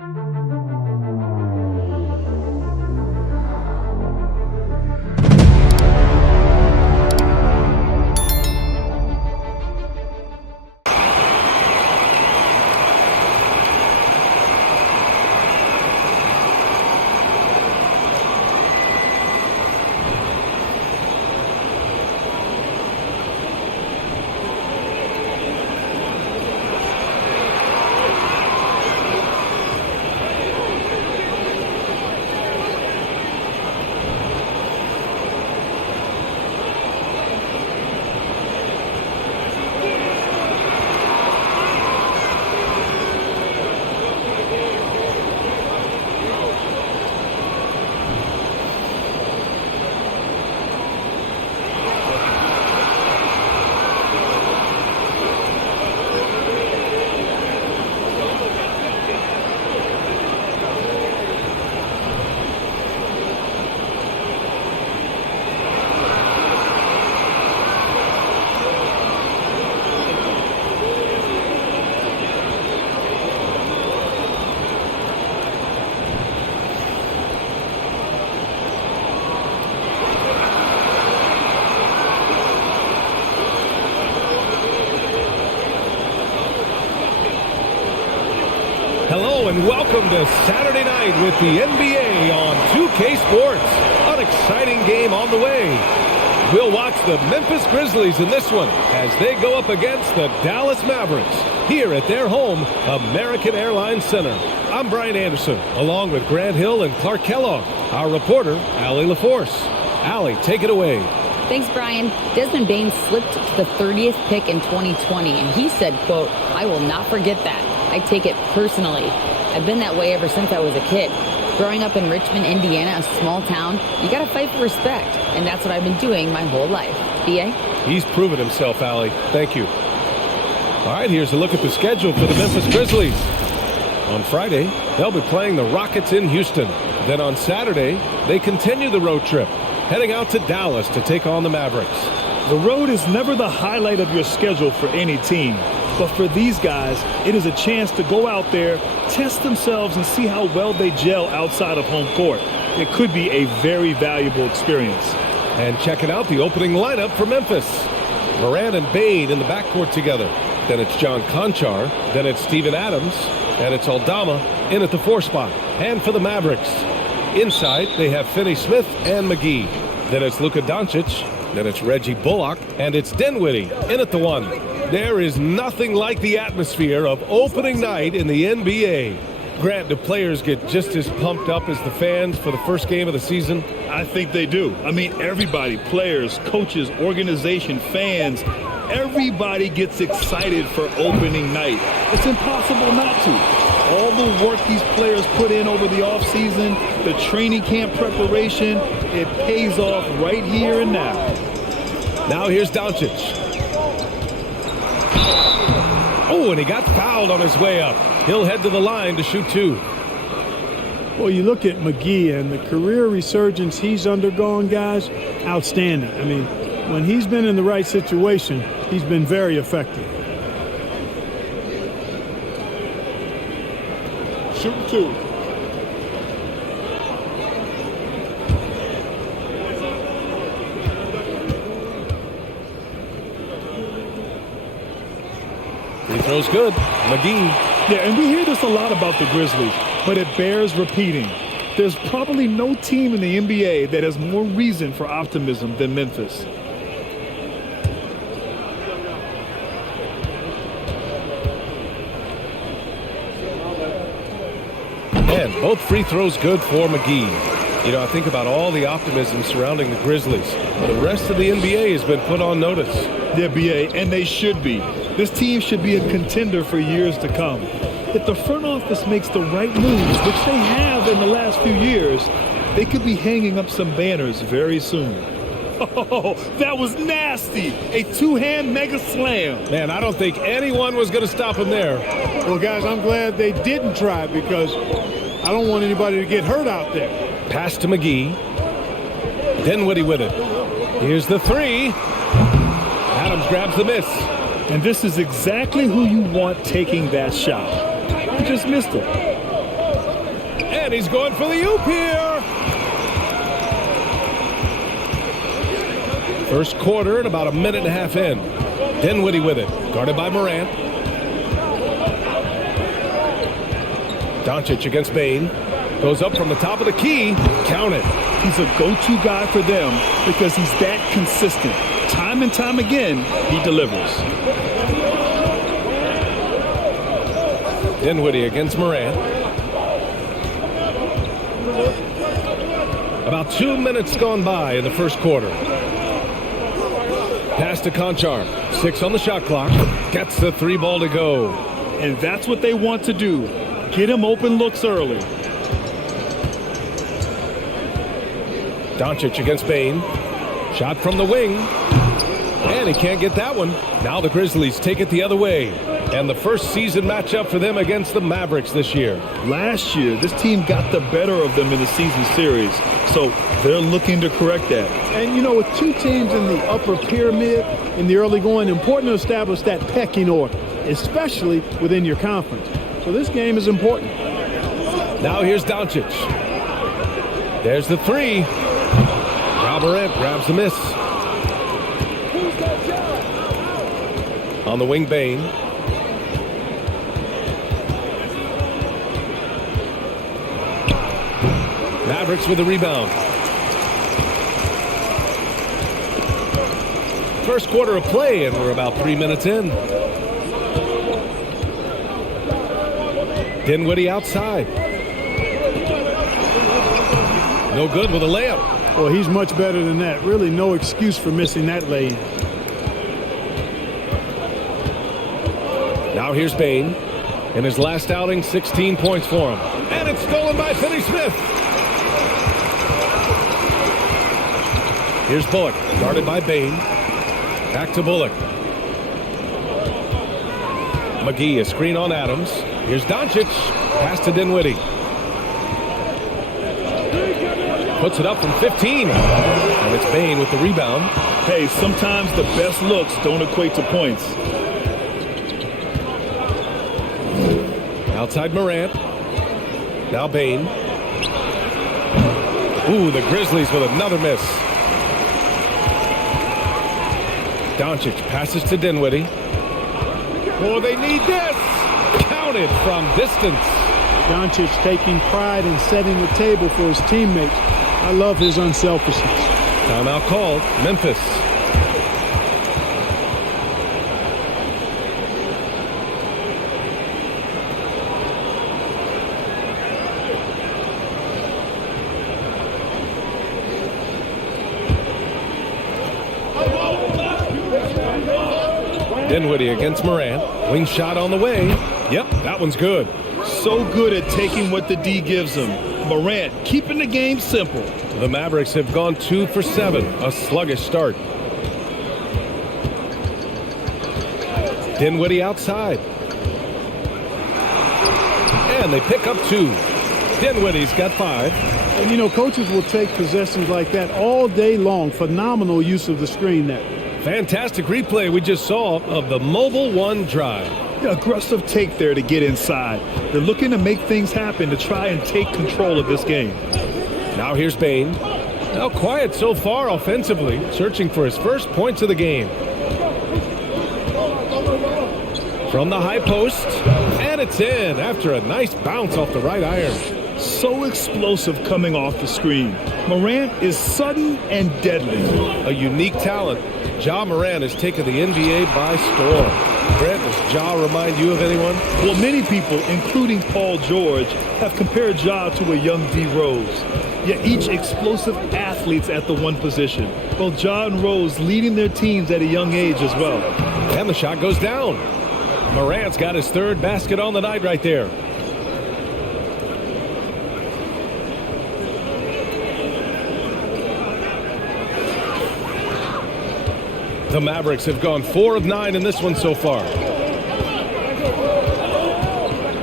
Hello and welcome to Saturday night with the NBA on 2K Sports. An exciting game on the way. We'll watch the Memphis Grizzlies in this one as they go up against the Dallas Mavericks here at their home, American Airlines Center. I'm Brian Anderson, along with Grant Hill and Clark Kellogg. Our reporter, Allie LaForce. Allie, take it away. Thanks, Brian. Desmond Bain slipped to the 30th pick in 2020, and he said, quote, "I will not forget that. I take it personally. I've been that way ever since I was a kid. Growing up in Richmond, Indiana, a small town, you got to fight for respect, and that's what I've been doing my whole life." B.A.? He's proven himself, Allie. Thank you. All right, here's a look at the schedule for the Memphis Grizzlies. On Friday, they'll be playing the Rockets in Houston. Then on Saturday, they continue the road trip, heading out to Dallas to take on the Mavericks. The road is never the highlight of your schedule for any team. But for these guys, it is a chance to go out there, test themselves, and see how well they gel outside of home court. It could be a very valuable experience. And checking out the opening lineup for Memphis. Morant and Bain in the backcourt together. Then it's John Conchar. Then it's Steven Adams. And it's Aldama in at the 4 spot. And for the Mavericks, inside they have Finney-Smith and McGee. Then it's Luka Doncic. Then it's Reggie Bullock. And it's Dinwiddie in at the 1. There is nothing like the atmosphere of opening night in the NBA. Grant, do players get just as pumped up as the fans for the first game of the season? I think they do. I mean, everybody, players, coaches, organization, fans, everybody gets excited for opening night. It's impossible not to. All the work these players put in over the offseason, the training camp preparation, it pays off right here and now. Now here's Doncic. Oh, and he got fouled on his way up. He'll head to the line to shoot 2. Well, you look at McGee and the career resurgence he's undergone, guys, outstanding. I mean, when he's been in the right situation, he's been very effective. Shoot 2. Free throw's good. McGee. Yeah, and we hear this a lot about the Grizzlies, but it bears repeating. There's probably no team in the NBA that has more reason for optimism than Memphis. And both free throws good for McGee. You know, I think about all the optimism surrounding the Grizzlies. The rest of the NBA has been put on notice. Yeah, BA, and they should be. This team should be a contender for years to come. If the front office makes the right moves, which they have in the last few years, they could be hanging up some banners very soon. Oh, that was nasty. A two-hand mega slam. Man, I don't think anyone was going to stop him there. Well, guys, I'm glad they didn't try because I don't want anybody to get hurt out there. Pass to McGee. Dinwiddie with it. Here's the 3. Adams grabs the miss. And this is exactly who you want taking that shot. He just missed it. And he's going for the oop here. First quarter and about a minute and a half in. Dinwiddie with it. Guarded by Morant. Doncic against Bane. Goes up from the top of the key. Count it. He's a go-to guy for them because he's that consistent. Time and time again, he delivers. Dinwiddie against Morant. About 2 minutes gone by in the first quarter. Pass to Conchar. 6 on the shot clock. Gets the 3 ball to go. And that's what they want to do. Get him open looks early. Doncic against Bane. Shot from the wing. And he can't get that one. Now the Grizzlies take it the other way. And the first season matchup for them against the Mavericks this year. Last year, this team got the better of them in the season series. So they're looking to correct that. And, you know, with two teams in the upper pyramid in the early going, important to establish that pecking order, especially within your conference. So this game is important. Now here's Doncic. There's the 3. Morant grabs the miss. On the wing, Bane. Mavericks with the rebound. First quarter of play, and we're about 3 minutes in. Dinwiddie outside. No good with a layup. Well, he's much better than that. Really no excuse for missing that lay. Now here's Bane. In his last outing, 16 points for him. And it's stolen by Finney-Smith. Here's Bullock, guarded by Bane. Back to Bullock. McGee, a screen on Adams. Here's Doncic. Pass to Dinwiddie. Puts it up from 15. And it's Bane with the rebound. Hey, sometimes the best looks don't equate to points. Outside Morant. Now Bane. Ooh, the Grizzlies with another miss. Doncic passes to Dinwiddie. Oh, they need this. Counted from distance. Doncic taking pride in setting the table for his teammates. I love his unselfishness. Timeout called. Memphis. Dinwiddie against Morant. Wing shot on the way. Yep, that one's good. So good at taking what the D gives him. Morant keeping the game simple. The Mavericks have gone 2 for 7. A sluggish start. Dinwiddie outside. And they pick up 2. Dinwiddie's got 5. And, you know, coaches will take possessions like that all day long. Phenomenal use of the screen there. Fantastic replay we just saw of the mobile 1 drive. Aggressive take there to get inside. They're looking to make things happen to try and take control of this game. Now here's Bane. Now quiet so far offensively, searching for his first points of the game. From the high post, and it's in after a nice bounce off the right iron. So explosive coming off the screen. Morant is sudden and deadly. A unique talent. Ja Morant has taken the NBA by storm. Brent, does Ja remind you of anyone? Well, many people, including Paul George, have compared Ja to a young D. Rose. Yet each explosive athletes at the one position. Both Ja and Rose leading their teams at a young age as well. And the shot goes down. Morant's got his 3rd basket on the night right there. The Mavericks have gone 4 of 9 in this one so far.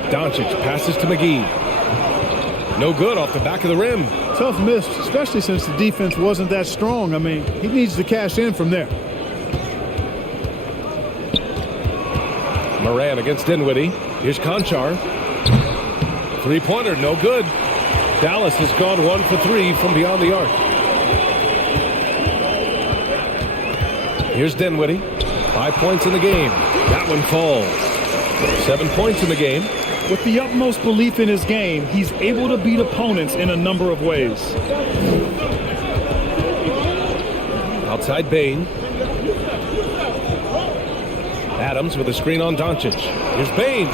Doncic passes to McGee. No good off the back of the rim. Tough miss, especially since the defense wasn't that strong. I mean, he needs to cash in from there. Morant against Dinwiddie. Here's Conchar. 3-pointer, no good. Dallas has gone 1 for 3 from beyond the arc. Here's Dinwiddie. 5 points in the game. That one falls. 7 points in the game. With the utmost belief in his game, he's able to beat opponents in a number of ways. Outside Bane. Adams with a screen on Doncic. Here's Bane.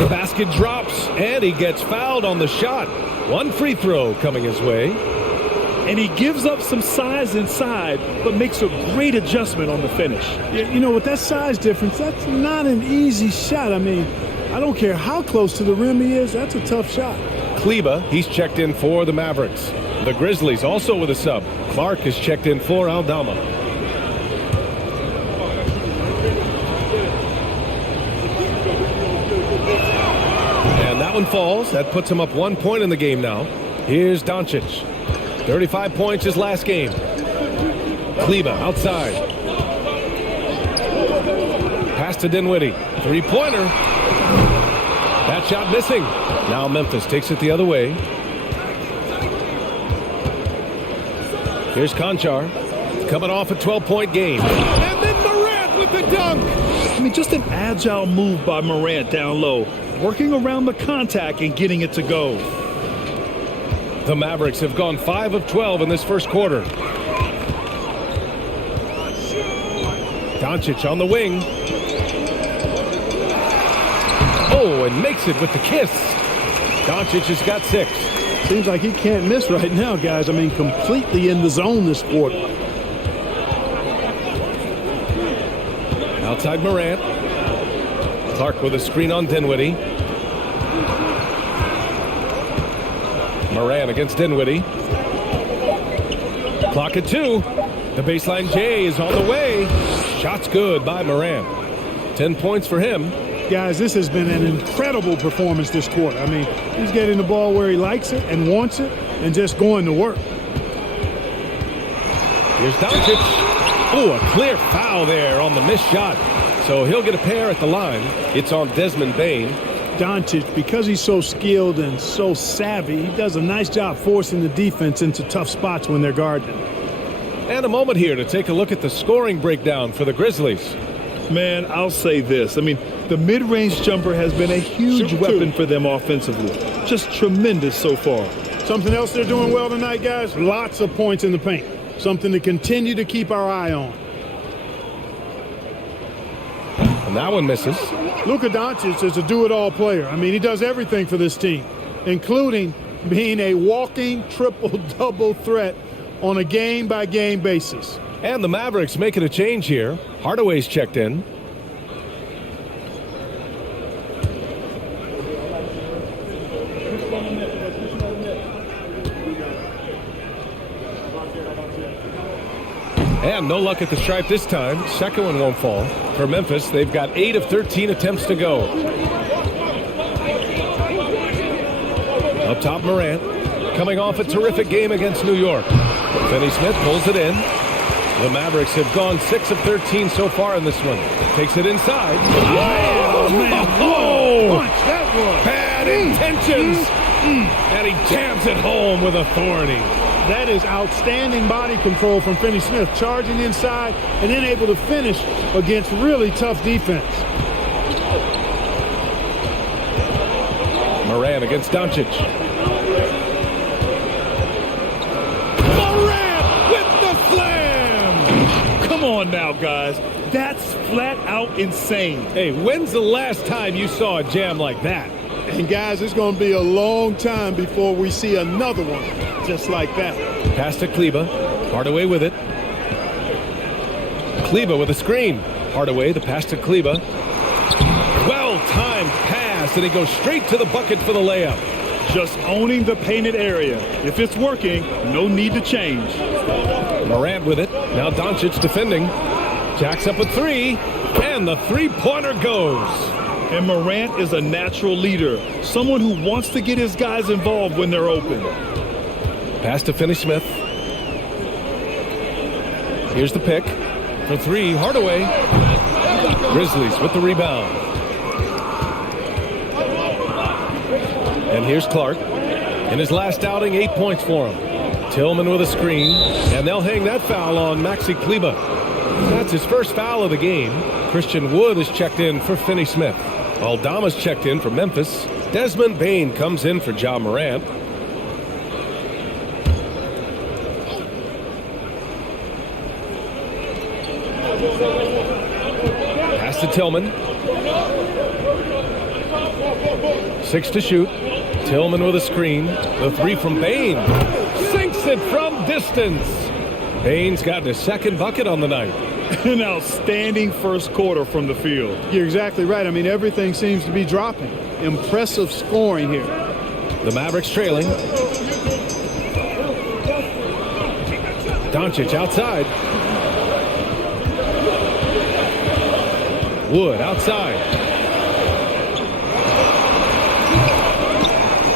The basket drops, and he gets fouled on the shot. One free throw coming his way. And he gives up some size inside, but makes a great adjustment on the finish. You know, with that size difference, that's not an easy shot. I mean, I don't care how close to the rim he is, that's a tough shot. Kleba, he's checked in for the Mavericks. The Grizzlies also with a sub. Clark is checked in for Aldama. And that one falls. That puts him up 1 point in the game now. Here's Doncic. 35 points his last game. Kleba outside. Pass to Dinwiddie. Three-pointer. That shot missing. Now Memphis takes it the other way. Here's Conchar. Coming off a 12-point game. And then Morant with the dunk. I mean, just an agile move by Morant down low, working around the contact and getting it to go. The Mavericks have gone 5 of 12 in this first quarter. Doncic on the wing. Oh, and makes it with the kiss. Doncic has got 6. Seems like he can't miss right now, guys. I mean, completely in the zone this quarter. Outside Morant. Clark with a screen on Dinwiddie. Morant against Dinwiddie. Clock at 2. The baseline J is on the way. Shot's good by Morant. 10 points for him. Guys, this has been an incredible performance this quarter. I mean, he's getting the ball where he likes it and wants it and just going to work. Here's Doncic. Oh, a clear foul there on the missed shot. So he'll get a pair at the line. It's on Desmond Bane. Doncic, because he's so skilled and so savvy, he does a nice job forcing the defense into tough spots when they're guarding. And a moment here to take a look at the scoring breakdown for the Grizzlies. Man, I'll say this. I mean, the mid-range jumper has been a huge weapon for them offensively. Just tremendous so far. Something else they're doing well tonight, guys, lots of points in the paint. Something to continue to keep our eye on. And that one misses. Luka Doncic is a do-it-all player. I mean, he does everything for this team, including being a walking triple-double threat on a game-by-game basis. And the Mavericks making a change here. Hardaway's checked in. And no luck at the stripe this time. Second one won't fall. For Memphis, they've got 8 of 13 attempts to go. Up top, Morant. Coming off a terrific game against New York. Finney Smith pulls it in. The Mavericks have gone 6 of 13 so far in this one. Takes it inside. Oh, man. Oh! Punch, that was. Bad intentions. And he jams it home with authority. That is outstanding body control from Finney Smith, charging inside and then able to finish against really tough defense. Morant against Doncic. Morant with the slam! Come on now, guys. That's flat out insane. Hey, when's the last time you saw a jam like that? And guys, it's going to be a long time before we see another one just like that. Pass to Kleba. Hardaway with it. Kleba with a screen. Hardaway, the pass to Kleba. Well-timed pass, and he goes straight to the bucket for the layup. Just owning the painted area. If it's working, no need to change. Morant with it. Now Doncic defending. Jacks up a 3, and the three-pointer goes. And Morant is a natural leader, someone who wants to get his guys involved when they're open. Pass to Finney Smith. Here's the pick. For 3, Hardaway. Grizzlies with the rebound. And here's Clark. In his last outing, 8 points for him. Tillman with a screen, and they'll hang that foul on Maxi Kleba. That's his first foul of the game. Christian Wood is checked in for Finney Smith. Aldama's checked in for Memphis. Desmond Bane comes in for Ja Morant. Pass to Tillman. 6 to shoot. Tillman with a screen. The three from Bane. Sinks it from distance. Bane's got his second bucket on the night. An outstanding first quarter from the field. You're exactly right. I mean, everything seems to be dropping. Impressive scoring here. The Mavericks trailing. Doncic outside. Wood outside.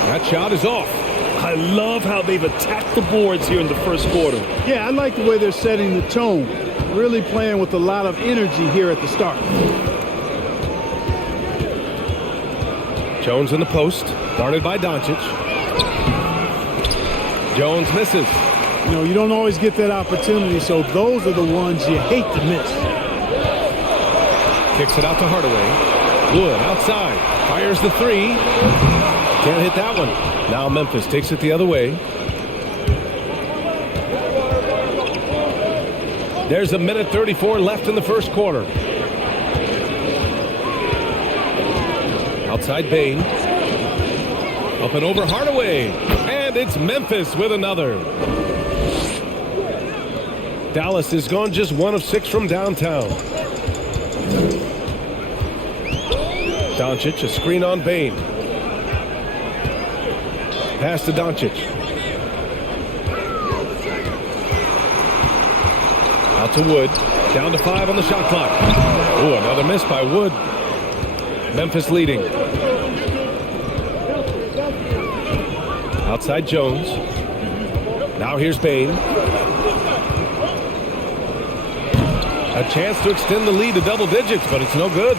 That shot is off. I love how they've attacked the boards here in the first quarter. Yeah, I like the way they're setting the tone. Really playing with a lot of energy here at the start. Jones in the post, guarded by Doncic. Jones misses. You know, you don't always get that opportunity, so those are the ones you hate to miss. Kicks it out to Hardaway. Wood outside. Fires the three. Can't hit that one. Now Memphis takes it the other way. There's a minute 34 left in the first quarter. Outside Bane. Up and over Hardaway. And it's Memphis with another. Dallas has gone just 1 of 6 from downtown. Doncic, a screen on Bane. Pass to Doncic. Out to Wood. Down to 5 on the shot clock. Ooh, another miss by Wood. Memphis leading. Outside Jones. Now here's Bane. A chance to extend the lead to double digits, but it's no good.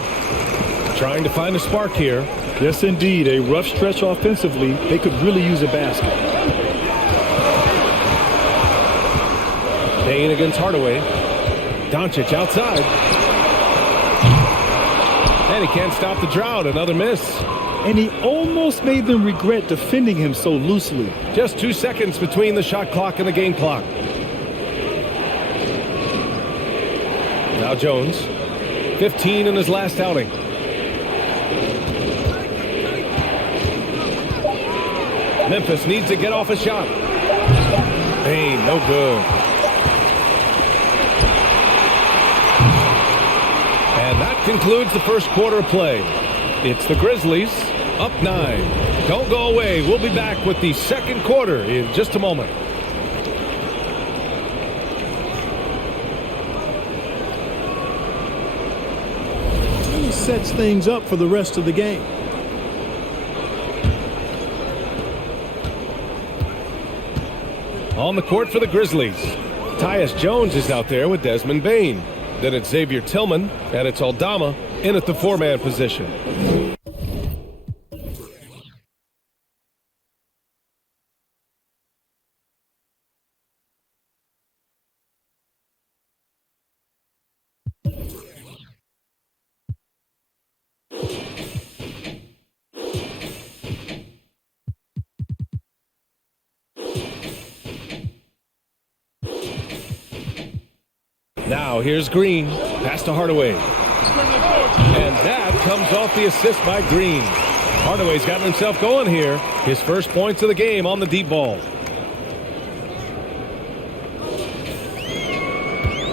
Trying to find a spark here. Yes, indeed. A rough stretch offensively. They could really use a basket. Bane against Hardaway. Doncic outside. And he can't stop the drought. Another miss. And he almost made them regret defending him so loosely. Just 2 seconds between the shot clock and the game clock. Now Jones. 15 in his last outing. Memphis needs to get off a shot. Bane, no good. And that concludes the first quarter of play. It's the Grizzlies up 9. Don't go away. We'll be back with the second quarter in just a moment. He sets things up for the rest of the game. On the court for the Grizzlies, Tyus Jones is out there with Desmond Bane. Then it's Xavier Tillman, and it's Aldama in at the 4-man position. Now here's Green. Pass to Hardaway. And that comes off the assist by Green. Hardaway's gotten himself going here. His first points of the game on the deep ball.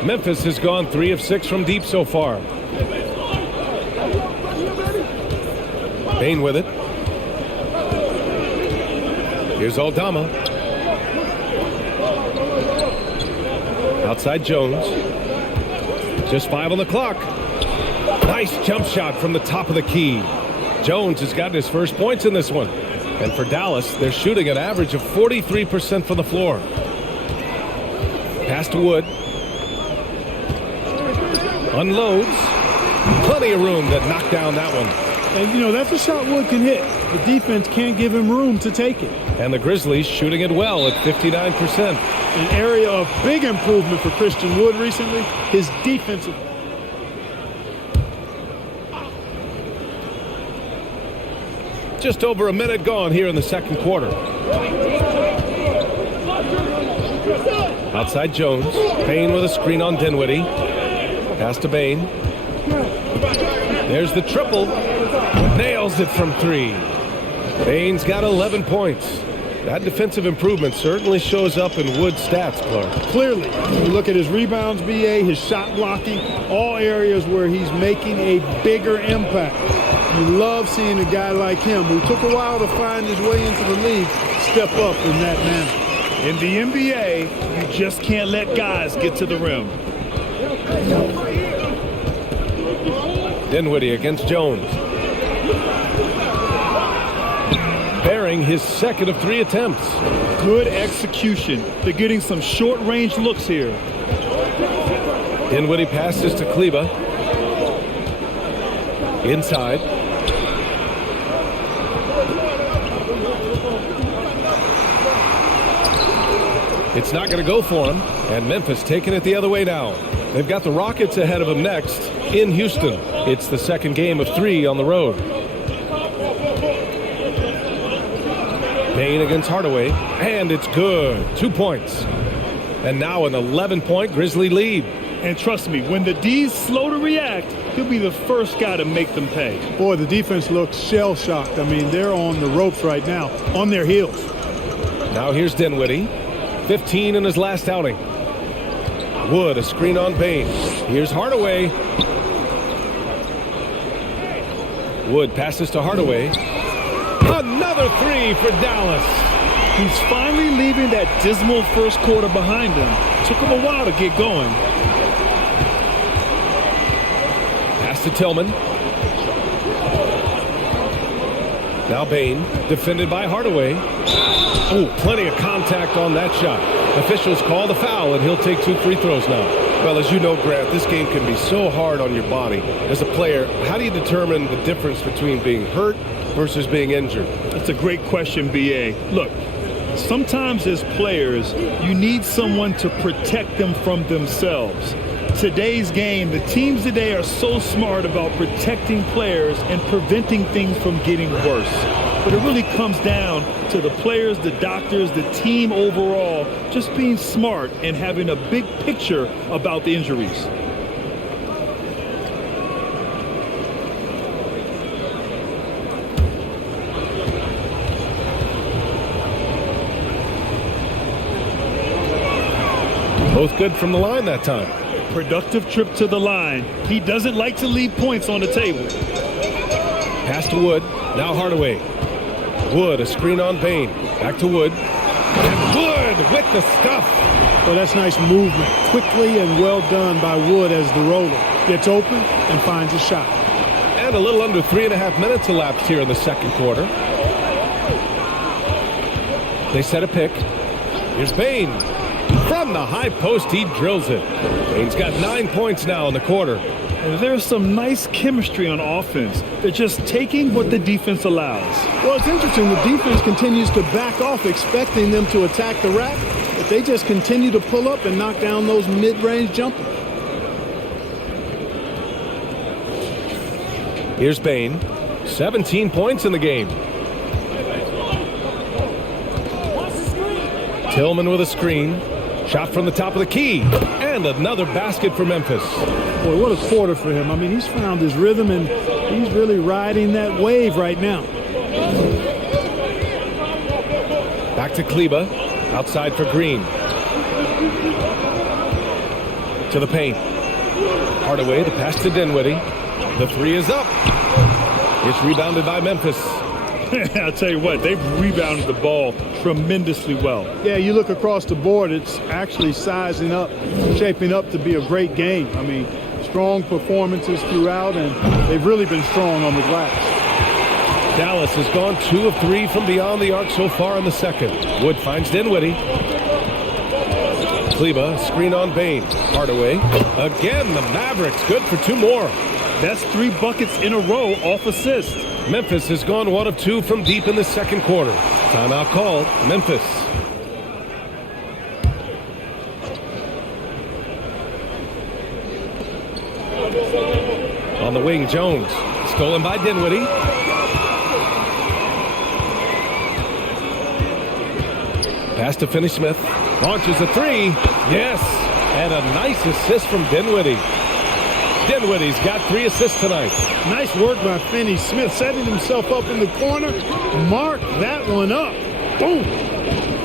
Memphis has gone 3 of 6 from deep so far. Bane with it. Here's Aldama. Outside Jones. Just 5 on the clock. Nice jump shot from the top of the key. Jones has gotten his first points in this one. And for Dallas, they're shooting an average of 43% from the floor. Pass to Wood. Unloads. Plenty of room to knock down that one. And, you know, that's a shot Wood can hit. The defense can't give him room to take it. And the Grizzlies shooting it well at 59%. An area of big improvement for Christian Wood recently, his defensive. Just over a minute gone here in the second quarter. Outside Jones. Bain with a screen on Dinwiddie. Pass to Bain. There's the triple. Nails it from 3. Bain's got 11 points. That defensive improvement certainly shows up in Wood's stats, Clark. Clearly, you look at his rebounds, BA, his shot blocking, all areas where he's making a bigger impact. You love seeing a guy like him who took a while to find his way into the league step up in that manner. In the NBA, you just can't let guys get to the rim. Dinwiddie against Jones. Bearing his second of 3 attempts. Good execution. They're getting some short-range looks here. Dinwiddie passes to Kleba. Inside. It's not going to go for him, and Memphis taking it the other way now. They've got the Rockets ahead of them next in Houston. It's the second game of 3 on the road. Bain against Hardaway, and it's good. 2 points. And now an 11-point Grizzly lead. And trust me, when the D's slow to react, he'll be the first guy to make them pay. Boy, the defense looks shell-shocked. I mean, they're on the ropes right now, on their heels. Now here's Dinwiddie. 15 in his last outing. Wood, a screen on Bain. Here's Hardaway. Wood passes to Hardaway. Another 3 for Dallas. He's finally leaving that dismal first quarter behind him. Took him a while to get going. Pass to Tillman. Now Bain, defended by Hardaway. Oh, plenty of contact on that shot. Officials call the foul, and he'll take 2 free throws now. Well, as you know, Grant, this game can be so hard on your body. As a player, how do you determine the difference between being hurt versus being injured? That's a great question, B.A. Look, sometimes as players, you need someone to protect them from themselves. Today's game, the teams today are so smart about protecting players and preventing things from getting worse. But it really comes down to the players, the doctors, the team overall, just being smart and having a big picture about the injuries. Both good from the line that time. Productive trip to the line. He doesn't like to leave points on the table. Pass to Wood. Now Hardaway. Wood, a screen on Bain. Back to Wood. And Wood with the stuff. Well, that's nice movement. Quickly and well done by Wood as the roller. Gets open and finds a shot. And a little under 3.5 minutes elapsed here in the second quarter. They set a pick. Here's Bain. From the high post, he drills it. Bain's got 9 points now in the quarter. And there's some nice chemistry on offense. They're just taking what the defense allows. Well, it's interesting. The defense continues to back off, expecting them to attack the rack, but they just continue to pull up and knock down those mid-range jumpers. Here's Bain. 17 points in the game. Tillman with a screen. Shot from the top of the key. And another basket for Memphis. Boy, what a quarter for him. I mean, he's found his rhythm, and he's really riding that wave right now. Back to Kleba. Outside for Green. To the paint. Hardaway, the pass to Dinwiddie. The 3 is up. It's rebounded by Memphis. I'll tell you what, they've rebounded the ball tremendously well. Yeah, you look across the board, it's actually sizing up, shaping up to be a great game. I mean, strong performances throughout, and they've really been strong on the glass. Dallas has gone 2 of 3 from beyond the arc so far in the second. Wood finds Dinwiddie. Kleba, screen on Bain. Hardaway. Again, the Mavericks good for 2 more. That's 3 buckets in a row off assist. Memphis has gone 1 of 2 from deep in the second quarter. Timeout called, Memphis. On the wing, Jones. Stolen by Dinwiddie. Pass to Finney-Smith. Launches a 3. Yes. And a nice assist from Dinwiddie. Dinwiddie's got 3 assists tonight. Nice work by Finney-Smith, setting himself up in the corner. Mark that one up. Boom.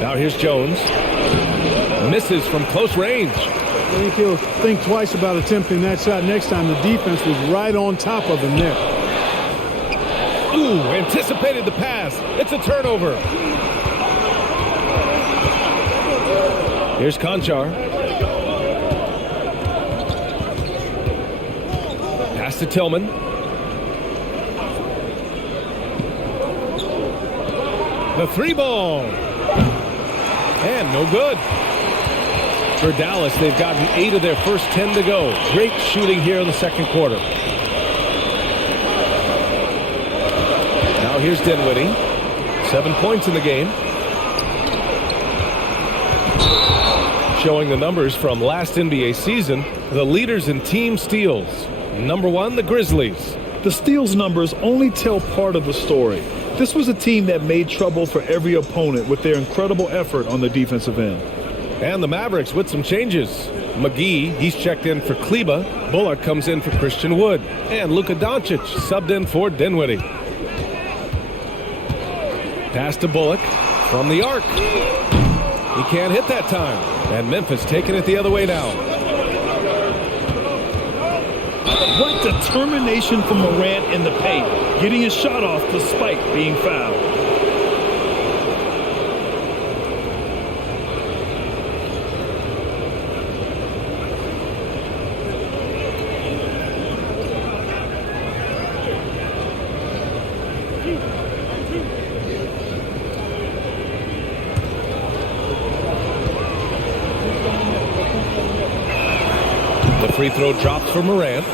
Now here's Jones. Misses from close range. I think he'll think twice about attempting that shot next time. The defense was right on top of him there. Ooh, anticipated the pass. It's a turnover. Here's Conchar. Pass to Tillman. The 3-ball. And no good. For Dallas, they've gotten 8 of their first 10 to go. Great shooting here in the second quarter. Now here's Dinwiddie. 7 points in the game. Showing the numbers from last NBA season, the leaders in team steals. Number 1, the Grizzlies. The steals numbers only tell part of the story. This was a team that made trouble for every opponent with their incredible effort on the defensive end. And the Mavericks with some changes. McGee, he's checked in for Kleba. Bullock comes in for Christian Wood. And Luka Doncic subbed in for Dinwiddie. Pass to Bullock from the arc. He can't hit that time. And Memphis taking it the other way now. What determination from Morant in the paint, getting his shot off despite being fouled. The free throw drops for Morant.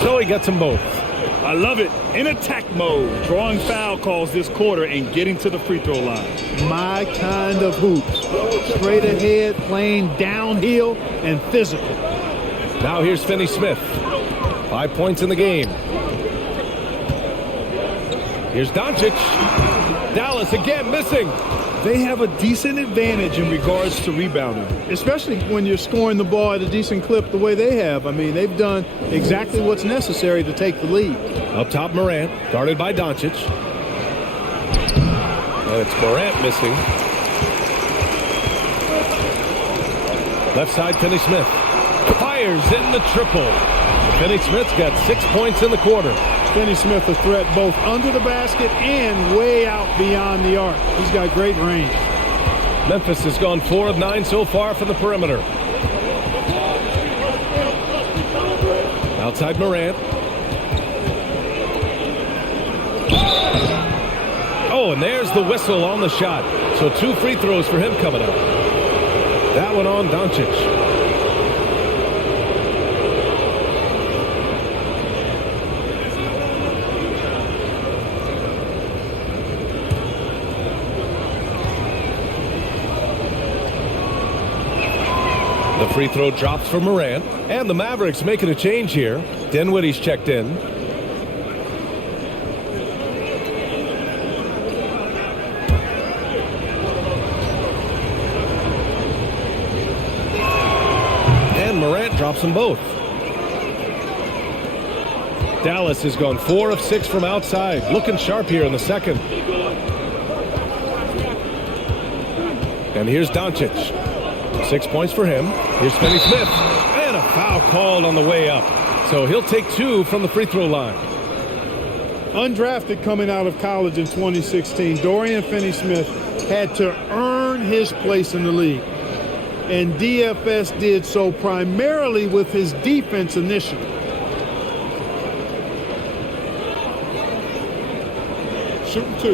So he gets them both. I love it. In attack mode, drawing foul calls this quarter and getting to the free throw line. My kind of hoops. Straight ahead, playing downhill, and physical. Now here's Finney-Smith. 5 points in the game. Here's Doncic. Dallas again missing. They have a decent advantage in regards to rebounding. Especially when you're scoring the ball at a decent clip the way they have. I mean, they've done exactly what's necessary to take the lead. Up top, Morant, guarded by Doncic. And it's Morant missing. Left side, Finney-Smith. Fires in the triple. Finney-Smith's got 6 points in the quarter. Finney-Smith a threat both under the basket and way out beyond the arc. He's got great range. Memphis has gone 4 of 9 so far from the perimeter. Outside Morant. Oh, and there's the whistle on the shot. So 2 free throws for him coming up. That one on Doncic. The free throw drops for Morant. And the Mavericks making a change here. Dinwiddie's checked in. And Morant drops them both. Dallas has gone 4 of 6 from outside. Looking sharp here in the second. And here's Doncic. 6 points for him. Here's Finney-Smith. And a foul called on the way up. So he'll take 2 from the free throw line. Undrafted coming out of college in 2016, Dorian Finney-Smith had to earn his place in the league. And DFS did so primarily with his defense initially. Shooting 2.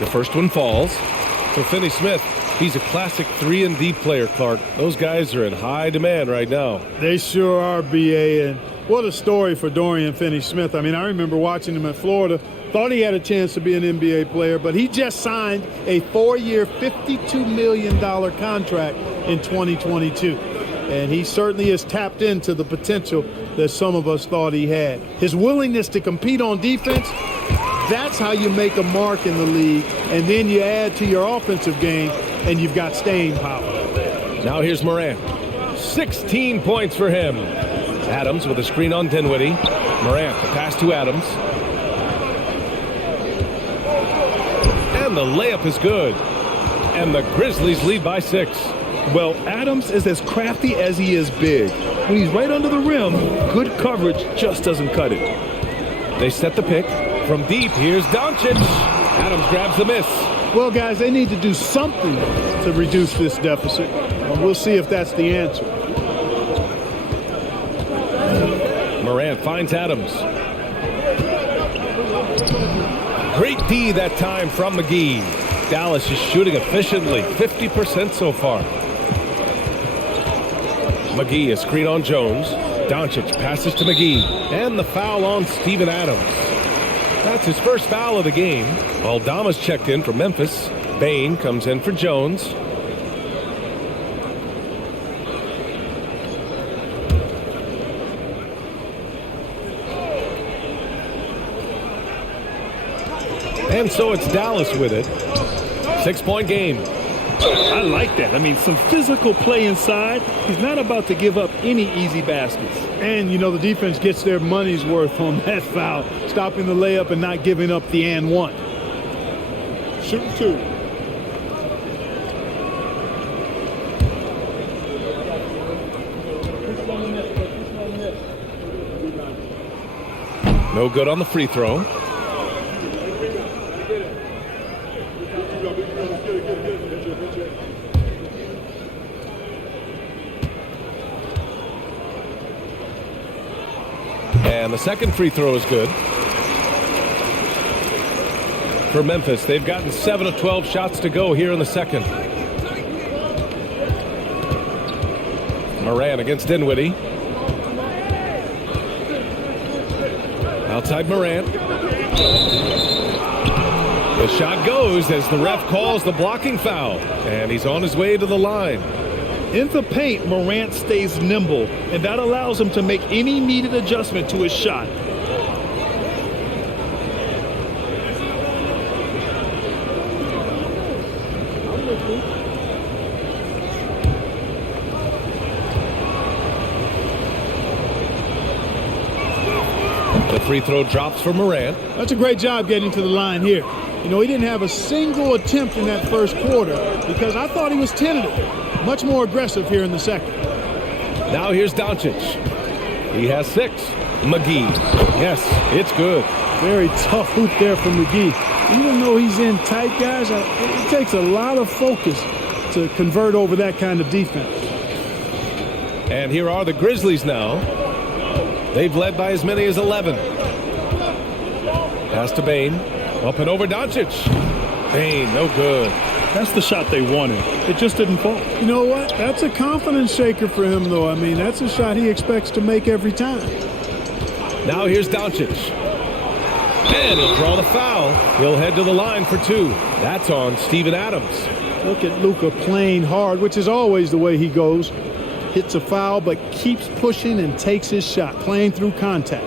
The first one falls. For Finney Smith, he's a classic 3-and-D player, Clark. Those guys are in high demand right now. They sure are, B.A. And what a story for Dorian Finney-Smith. I mean, I remember watching him at Florida. Thought he had a chance to be an NBA player, but he just signed a 4-year, $52 million contract in 2022. And he certainly has tapped into the potential that some of us thought he had. His willingness to compete on defense, that's how you make a mark in the league. And then you add to your offensive game, and you've got staying power. Now here's Morant. 16 points for him. Adams with a screen on Dinwiddie. Morant, the pass to Adams. And the layup is good. And the Grizzlies lead by 6. Well, Adams is as crafty as he is big. When he's right under the rim, good coverage just doesn't cut it. They set the pick. From deep, here's Doncic. Adams grabs the miss. Well, guys, they need to do something to reduce this deficit. And we'll see if that's the answer. Morant finds Adams. Great D that time from McGee. Dallas is shooting efficiently, 50% so far. McGee, a screen on Jones. Doncic passes to McGee. And the foul on Steven Adams. That's his first foul of the game. Aldama's checked in for Memphis. Bain comes in for Jones. And so it's Dallas with it. 6-point game. I like that. I mean, some physical play inside. He's not about to give up any easy baskets. And, you know, the defense gets their money's worth on that foul, stopping the layup and not giving up the and one. Shooting 2. No good on the free throw. And the second free throw is good. For Memphis, they've gotten 7 of 12 shots to go here in the second. Morant against Dinwiddie. Outside Morant. The shot goes as the ref calls the blocking foul. And he's on his way to the line. In the paint, Morant stays nimble, and that allows him to make any needed adjustment to his shot. The free throw drops for Morant. That's a great job getting to the line here. You know, he didn't have a single attempt in that first quarter because I thought he was tentative. Much more aggressive here in the second. Now here's Doncic. He has 6. McGee. Yes, it's good. Very tough hoop there from McGee. Even though he's in tight, guys, it takes a lot of focus to convert over that kind of defense. And here are the Grizzlies now. They've led by as many as 11. Pass to Bain. Up and over Doncic. Bain, no good. That's the shot they wanted. It just didn't fall. You know what? That's a confidence shaker for him, though. I mean, that's a shot he expects to make every time. Now here's Doncic. And he'll draw the foul. He'll head to the line for 2. That's on Steven Adams. Look at Luka playing hard, which is always the way he goes. Hits a foul, but keeps pushing and takes his shot, playing through contact.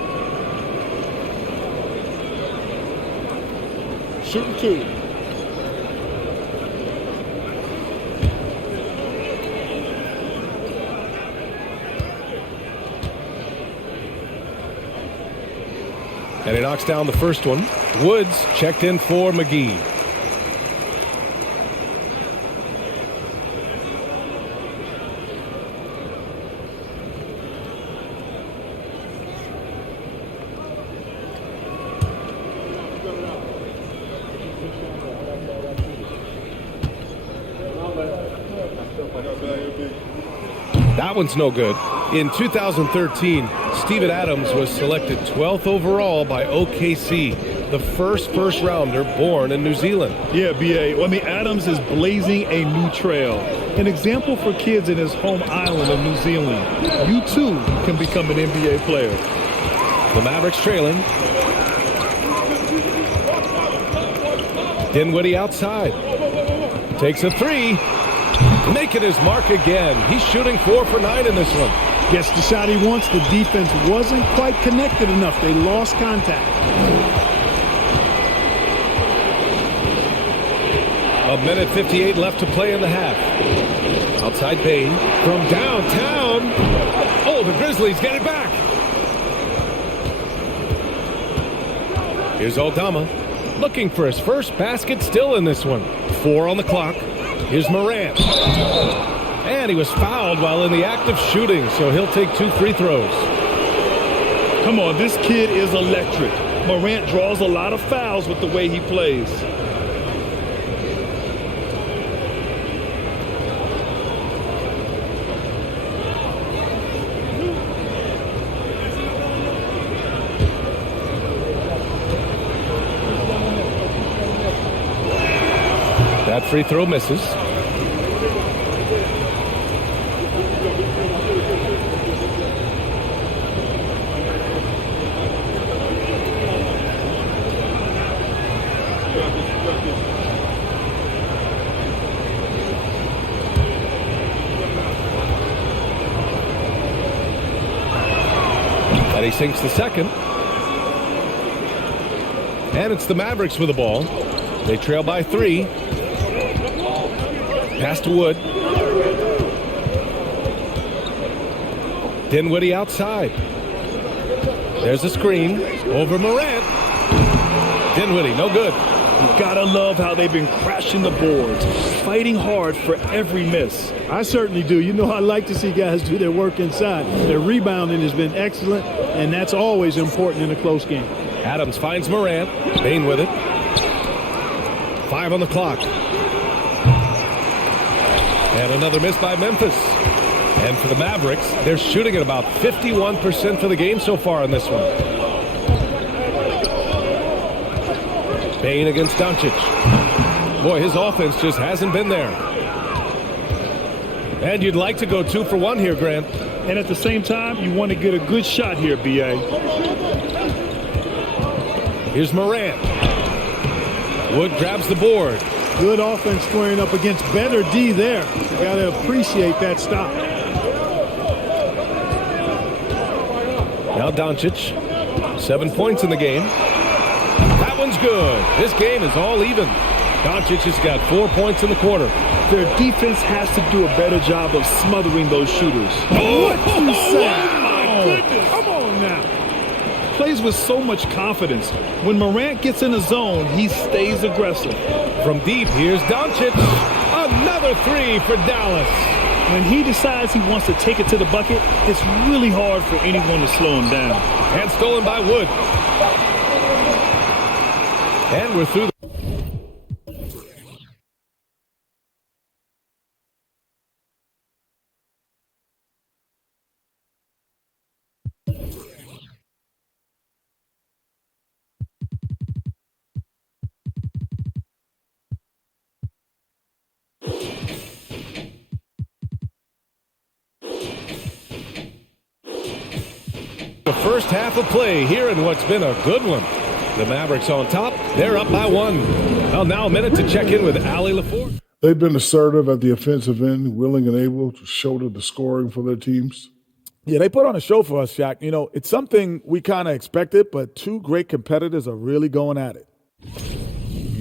Shooting 2. And he knocks down the first one. Woods checked in for McGee. That one's no good. In 2013, Steven Adams was selected 12th overall by OKC, the first rounder born in New Zealand. Yeah, B.A. Well, I mean, Adams is blazing a new trail. An example for kids in his home island of New Zealand. You, too, can become an NBA player. The Mavericks trailing. Dinwiddie outside. Takes a three. Making his mark again. He's shooting 4 for 9 in this one. Gets the shot he wants. The defense wasn't quite connected enough. They lost contact. A minute 58 left to play in the half. Outside Bane from downtown. Oh, the Grizzlies get it back. Here's Aldama looking for his first basket still in this one. 4 on the clock. Here's Morant. And he was fouled while in the act of shooting, so he'll take 2 free throws. Come on, this kid is electric. Morant draws a lot of fouls with the way he plays. That free throw misses. And he sinks the second. And it's the Mavericks with the ball. They trail by 3. Pass to Wood. Dinwiddie outside. There's a screen over Morant. Dinwiddie, no good. You gotta love how they've been crashing the boards, fighting hard for every miss. I certainly do. You know, I like to see guys do their work inside. Their rebounding has been excellent, and that's always important in a close game. Adams finds Morant. Bane with it. 5 on the clock. And another miss by Memphis. And for the Mavericks, they're shooting at about 51% for the game so far in this one. Bane against Doncic. Boy, his offense just hasn't been there. And you'd like to go 2 for 1 here, Grant. And at the same time, you want to get a good shot here, B.A. Here's Morant. Wood grabs the board. Good offense squaring up against better D there. You got to appreciate that stop. Now Doncic. 7 points in the game. That one's good. This game is all even. Doncic has got 4 points in the quarter. Their defense has to do a better job of smothering those shooters. What you say? Oh, my goodness. Come on now. Plays with so much confidence. When Morant gets in the zone, he stays aggressive. From deep, here's Doncic. Another 3 for Dallas. When he decides he wants to take it to the bucket, it's really hard for anyone to slow him down. And stolen by Wood. And we're through. The first half of play here in what's been a good one. The Mavericks on top. They're up by 1. Well, now a minute to check in with Ali LaForge. They've been assertive at the offensive end, willing and able to shoulder the scoring for their teams. Yeah, they put on a show for us, Shaq. You know, it's something we kind of expected, but 2 great competitors are really going at it.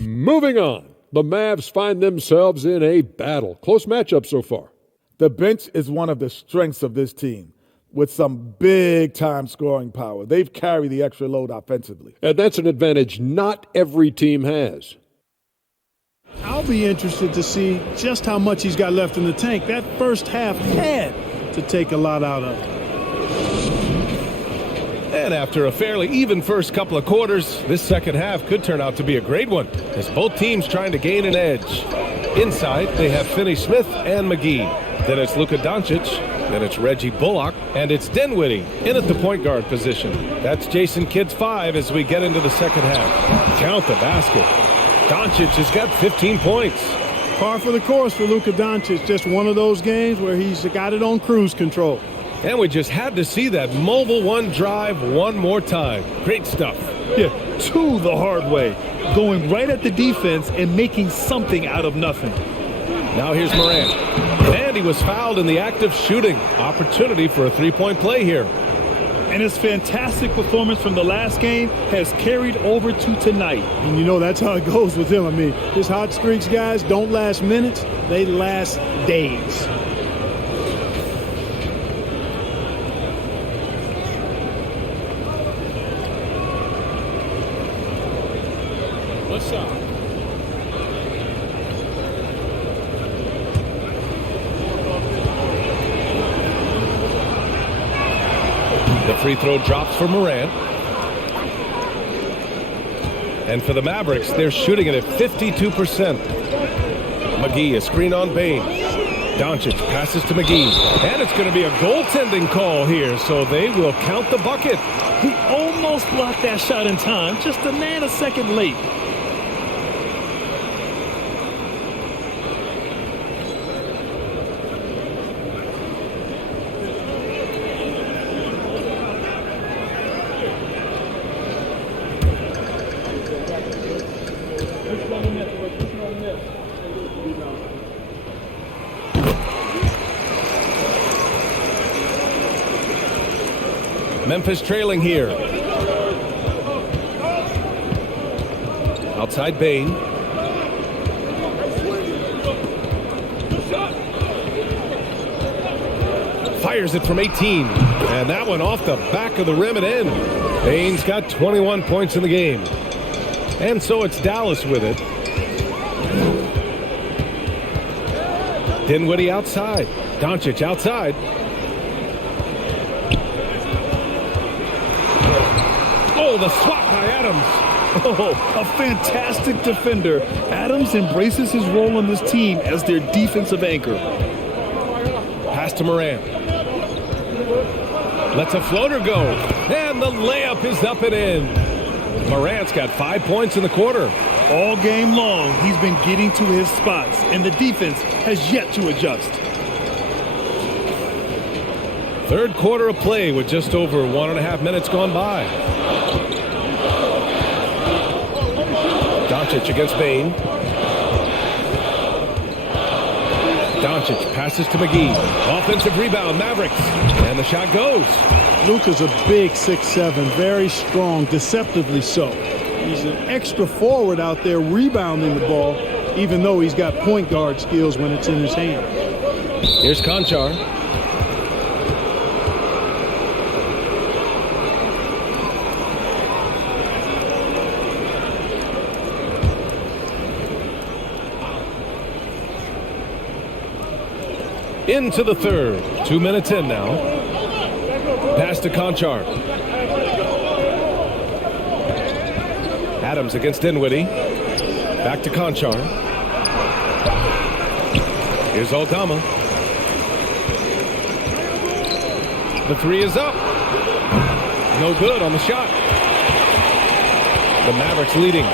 Moving on, the Mavs find themselves in a battle. Close matchup so far. The bench is one of the strengths of this team with some big-time scoring power. They've carried the extra load offensively. And that's an advantage not every team has. I'll be interested to see just how much he's got left in the tank. That first half had to take a lot out of it. And after a fairly even first couple of quarters, this second half could turn out to be a great one as both teams trying to gain an edge. Inside, they have Finney Smith and McGee. Then it's Luka Doncic. Then it's Reggie Bullock. And it's Dinwiddie in at the point guard position. That's Jason Kidd's 5 as we get into the second half. Count the basket. Doncic has got 15 points. Par for the course for Luka Doncic. Just one of those games where he's got it on cruise control. And we just had to see that mobile one drive one more time. Great stuff. Yeah, two the hard way. Going right at the defense and making something out of nothing. Now here's Morant. And he was fouled in the act of shooting. Opportunity for a three-point play here. And his fantastic performance from the last game has carried over to tonight. And you know that's how it goes with him. I mean, his hot streaks, guys, don't last minutes. They last days. What's up? The free throw drops for Morant. And for the Mavericks, they're shooting it at 52%. McGee, a screen on Bane. Doncic passes to McGee. And it's going to be a goaltending call here, so they will count the bucket. He almost blocked that shot in time, just a nanosecond late. Memphis trailing here. Outside Bane. Fires it from 18. And that one off the back of the rim and in. Bane's got 21 points in the game. And so it's Dallas with it. Dinwiddie outside. Doncic outside. Oh, the swat by Adams. Oh, a fantastic defender. Adams embraces his role on this team as their defensive anchor. Pass to Morant. Lets a floater go. And the layup is up and in. Morant's got 5 points in the quarter. All game long, he's been getting to his spots, and the defense has yet to adjust. Third quarter of play with just over 1.5 minutes gone by. Doncic against Bane. Doncic passes to McGee. Offensive rebound, Mavericks. And the shot goes. Luka's a big 6'7", very strong, deceptively so. He's an extra forward out there rebounding the ball, even though he's got point guard skills when it's in his hand. Here's Conchar. Into the third. 2 minutes in now. Pass to Conchar. Adams against Dinwiddie. Back to Conchar. Here's Aldama. The three is up. No good on the shot. The Mavericks leading.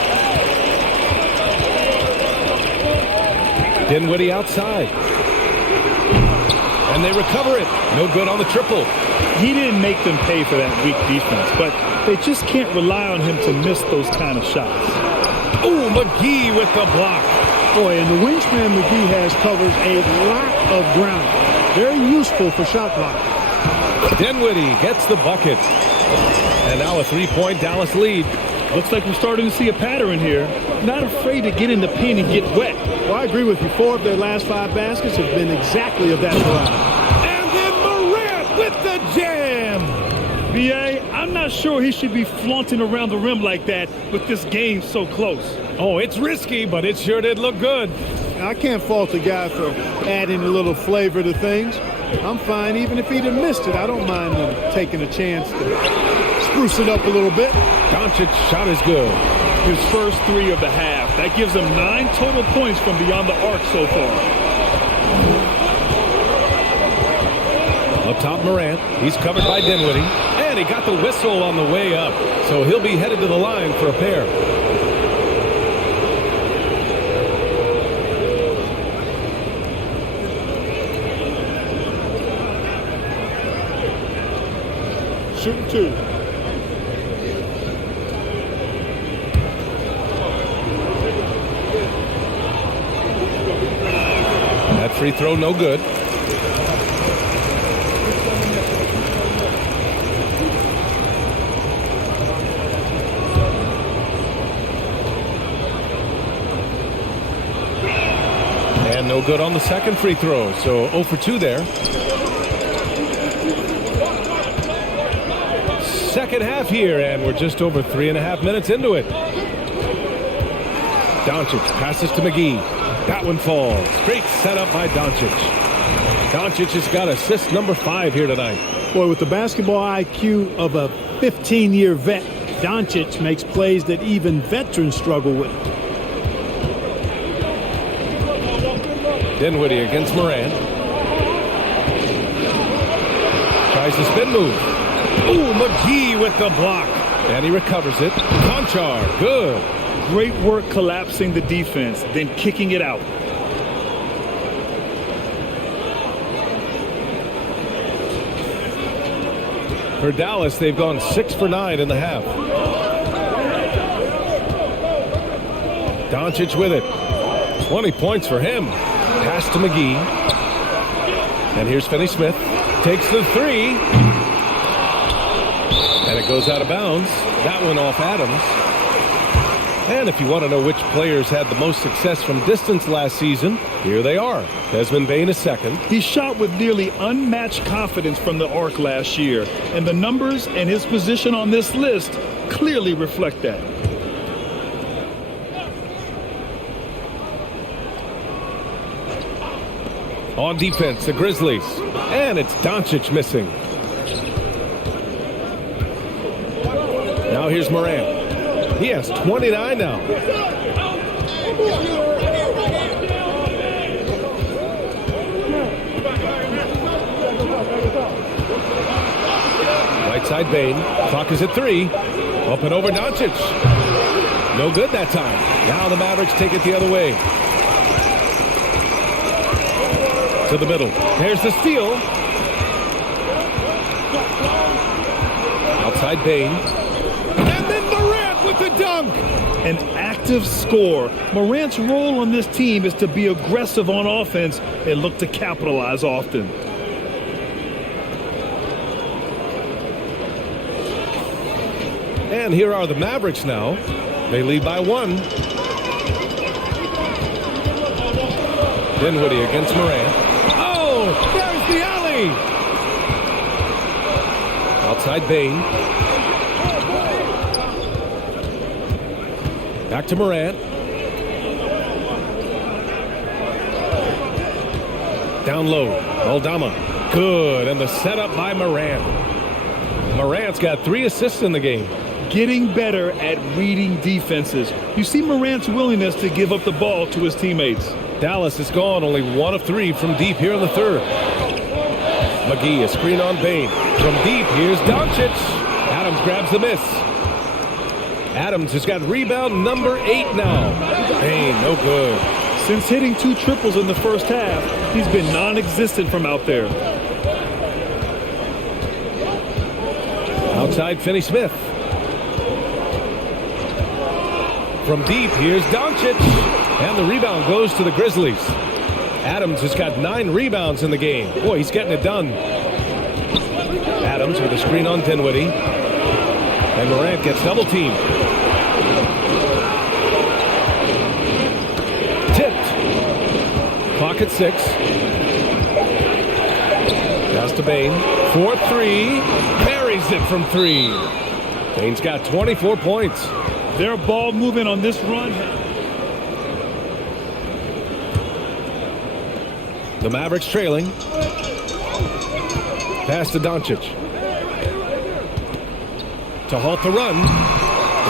Dinwiddie outside. And they recover it. No good on the triple. He didn't make them pay for that weak defense, but they just can't rely on him to miss those kind of shots. Oh, McGee with the block. Boy, and the wingspan McGee has covers a lot of ground. Very useful for shot blocking. Dinwiddie gets the bucket. And now a three-point Dallas lead. Looks like we're starting to see a pattern here. Not afraid to get in the paint and get wet. Well, I agree with you. 4 of their last 5 baskets have been exactly of that variety. And then Morant with the jam. B.A., I'm not sure he should be flaunting around the rim like that with this game so close. Oh, it's risky, but it sure did look good. I can't fault the guy for adding a little flavor to things. I'm fine even if he'd have missed it. I don't mind him taking a chance to spruce it up a little bit. Doncic's shot is good. His first 3 of the half That gives them 9 total points from beyond the arc so far. Up top, Morant. He's covered by Dinwiddie. And he got the whistle on the way up. So he'll be headed to the line for a pair. Shooting 2. That free throw, no good. And no good on the second free throw. So 0 for 2 there. Second half here, and we're just over 3.5 minutes into it. Doncic passes to McGee. That one falls. Great setup by Doncic. Doncic has got assist number 5 here tonight. Boy, with the basketball IQ of a 15-year vet, Doncic makes plays that even veterans struggle with. Dinwiddie against Morant. Tries the spin move. Ooh, McGee with the block. And he recovers it. Conchar, good. Great work collapsing the defense, then kicking it out. For Dallas, they've gone 6 for 9 in the half. Doncic with it. 20 points for him. Pass to McGee. And here's Finney-Smith. Takes the 3. And it goes out of bounds. That one off Adams. And if you want to know which players had the most success from distance last season, here they are. Desmond Bane is second. He shot with nearly unmatched confidence from the arc last year, and the numbers and his position on this list clearly reflect that. On defense, the Grizzlies. And it's Doncic missing. Now here's Morant. He has 29 now. Right side Bane. Clock is at 3. Up and over Doncic. No good that time. Now the Mavericks take it the other way. To the middle. There's the steal. Outside Bane. And then Morant with the dunk. An active scorer. Morant's role on this team is to be aggressive on offense and look to capitalize often. And here are the Mavericks now. They lead by 1. Dinwiddie against Morant. Oh, there's the alley. Outside Bane. Back to Morant. Down low. Aldama. Good. And the setup by Morant. Morant's got 3 assists in the game. Getting better at reading defenses. You see Morant's willingness to give up the ball to his teammates. Dallas is gone only 1 of 3 from deep here in the third. McGee, a screen on Bane. From deep, here's Doncic. Adams grabs the miss. Adams has got rebound number 8 now. Bane, no good. Since hitting 2 triples in the first half, he's been non-existent from out there. Outside Finney-Smith. From deep, here's Doncic. And the rebound goes to the Grizzlies. Adams has got 9 rebounds in the game. Boy, he's getting it done. Adams with a screen on Dinwiddie. And Morant gets double-teamed. Tipped. Clock at 6. Pass to Bane. 4-3. Buries it from 3. Bane's got 24 points. Their ball movement on this run. The Mavericks trailing. Pass to Doncic. To halt the run.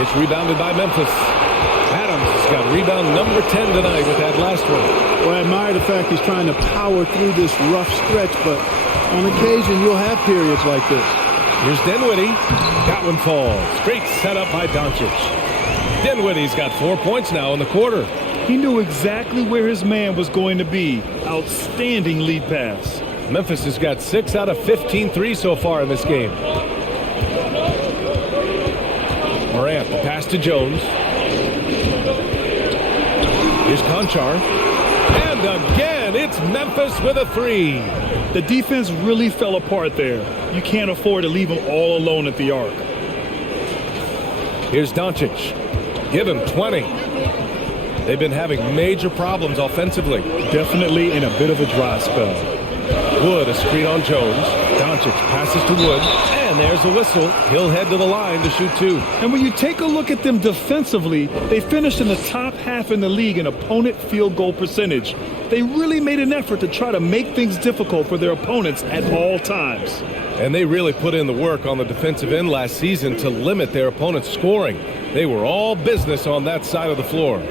It's rebounded by Memphis. Adams has got rebound number 10 tonight with that last one. Well, I admire the fact he's trying to power through this rough stretch, but on occasion you'll have periods like this. Here's Dinwiddie. That one falls. Great setup by Doncic. Dinwiddie's got 4 points now in the quarter. He knew exactly where his man was going to be. Outstanding lead pass. Memphis has got 6 out of 15 threes so far in this game. Morant, the pass to Jones. Here's Conchar. And again, it's Memphis with a 3. The defense really fell apart there. You can't afford to leave them all alone at the arc. Here's Doncic. Give him 20. They've been having major problems offensively. Definitely in a bit of a dry spell. Wood, a screen on Jones. Doncic passes to Wood. And there's a whistle. He'll head to the line to shoot 2. And when you take a look at them defensively, they finished in the top half in the league in opponent field goal percentage. They really made an effort to try to make things difficult for their opponents at all times. And they really put in the work on the defensive end last season to limit their opponent's scoring. They were all business on that side of the floor.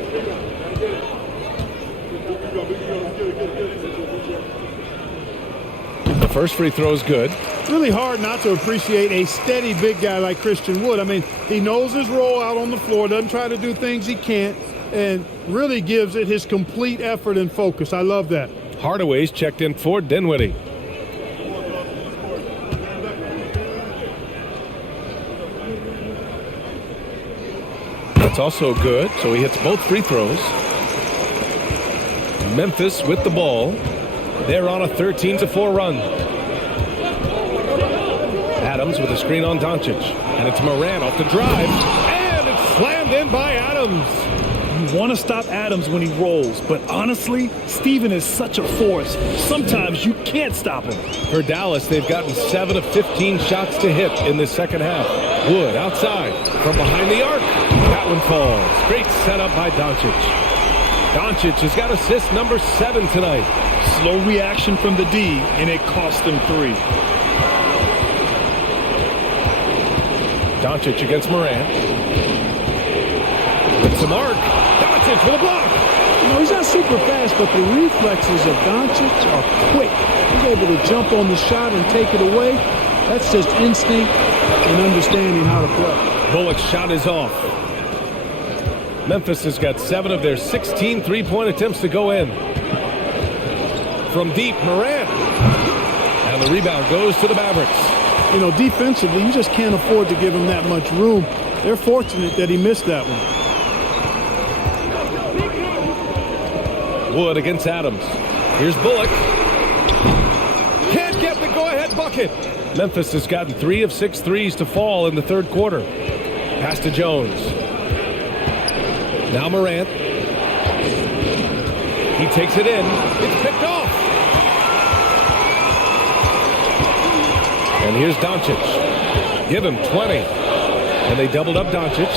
The first free throw is good. Really hard not to appreciate a steady big guy like Christian Wood. I mean, he knows his role out on the floor, doesn't try to do things he can't, and really gives it his complete effort and focus. I love that. Hardaway's checked in for Dinwiddie. That's also good, so he hits both free throws. Memphis with the ball. They're on a 13-4 run. Adams with a screen on Doncic. And it's Morant off the drive. And it's slammed in by Adams. You want to stop Adams when he rolls, but honestly, Steven is such a force. Sometimes you can't stop him. For Dallas, they've gotten 7 of 15 shots to hit in this second half. Wood outside from behind the arc. That one falls. Great setup by Doncic. Doncic has got assist number 7 tonight. Slow reaction from the D, and it cost them 3. Doncic against Morant. It's the mark. Doncic with a block. You know, he's not super fast, but the reflexes of Doncic are quick. He's able to jump on the shot and take it away. That's just instinct and understanding how to play. Bullock's shot is off. Memphis has got 7 of their 16 three-point attempts to go in. From deep, Morant. And the rebound goes to the Mavericks. You know, defensively, you just can't afford to give him that much room. They're fortunate that he missed that one. Wood against Adams. Here's Bullock. Can't get the go-ahead bucket. Memphis has gotten 3 of 6 threes to fall in the third quarter. Pass to Jones. Now Morant. He takes it in. It's picked off. And here's Doncic. Give him 20. And they doubled up Doncic.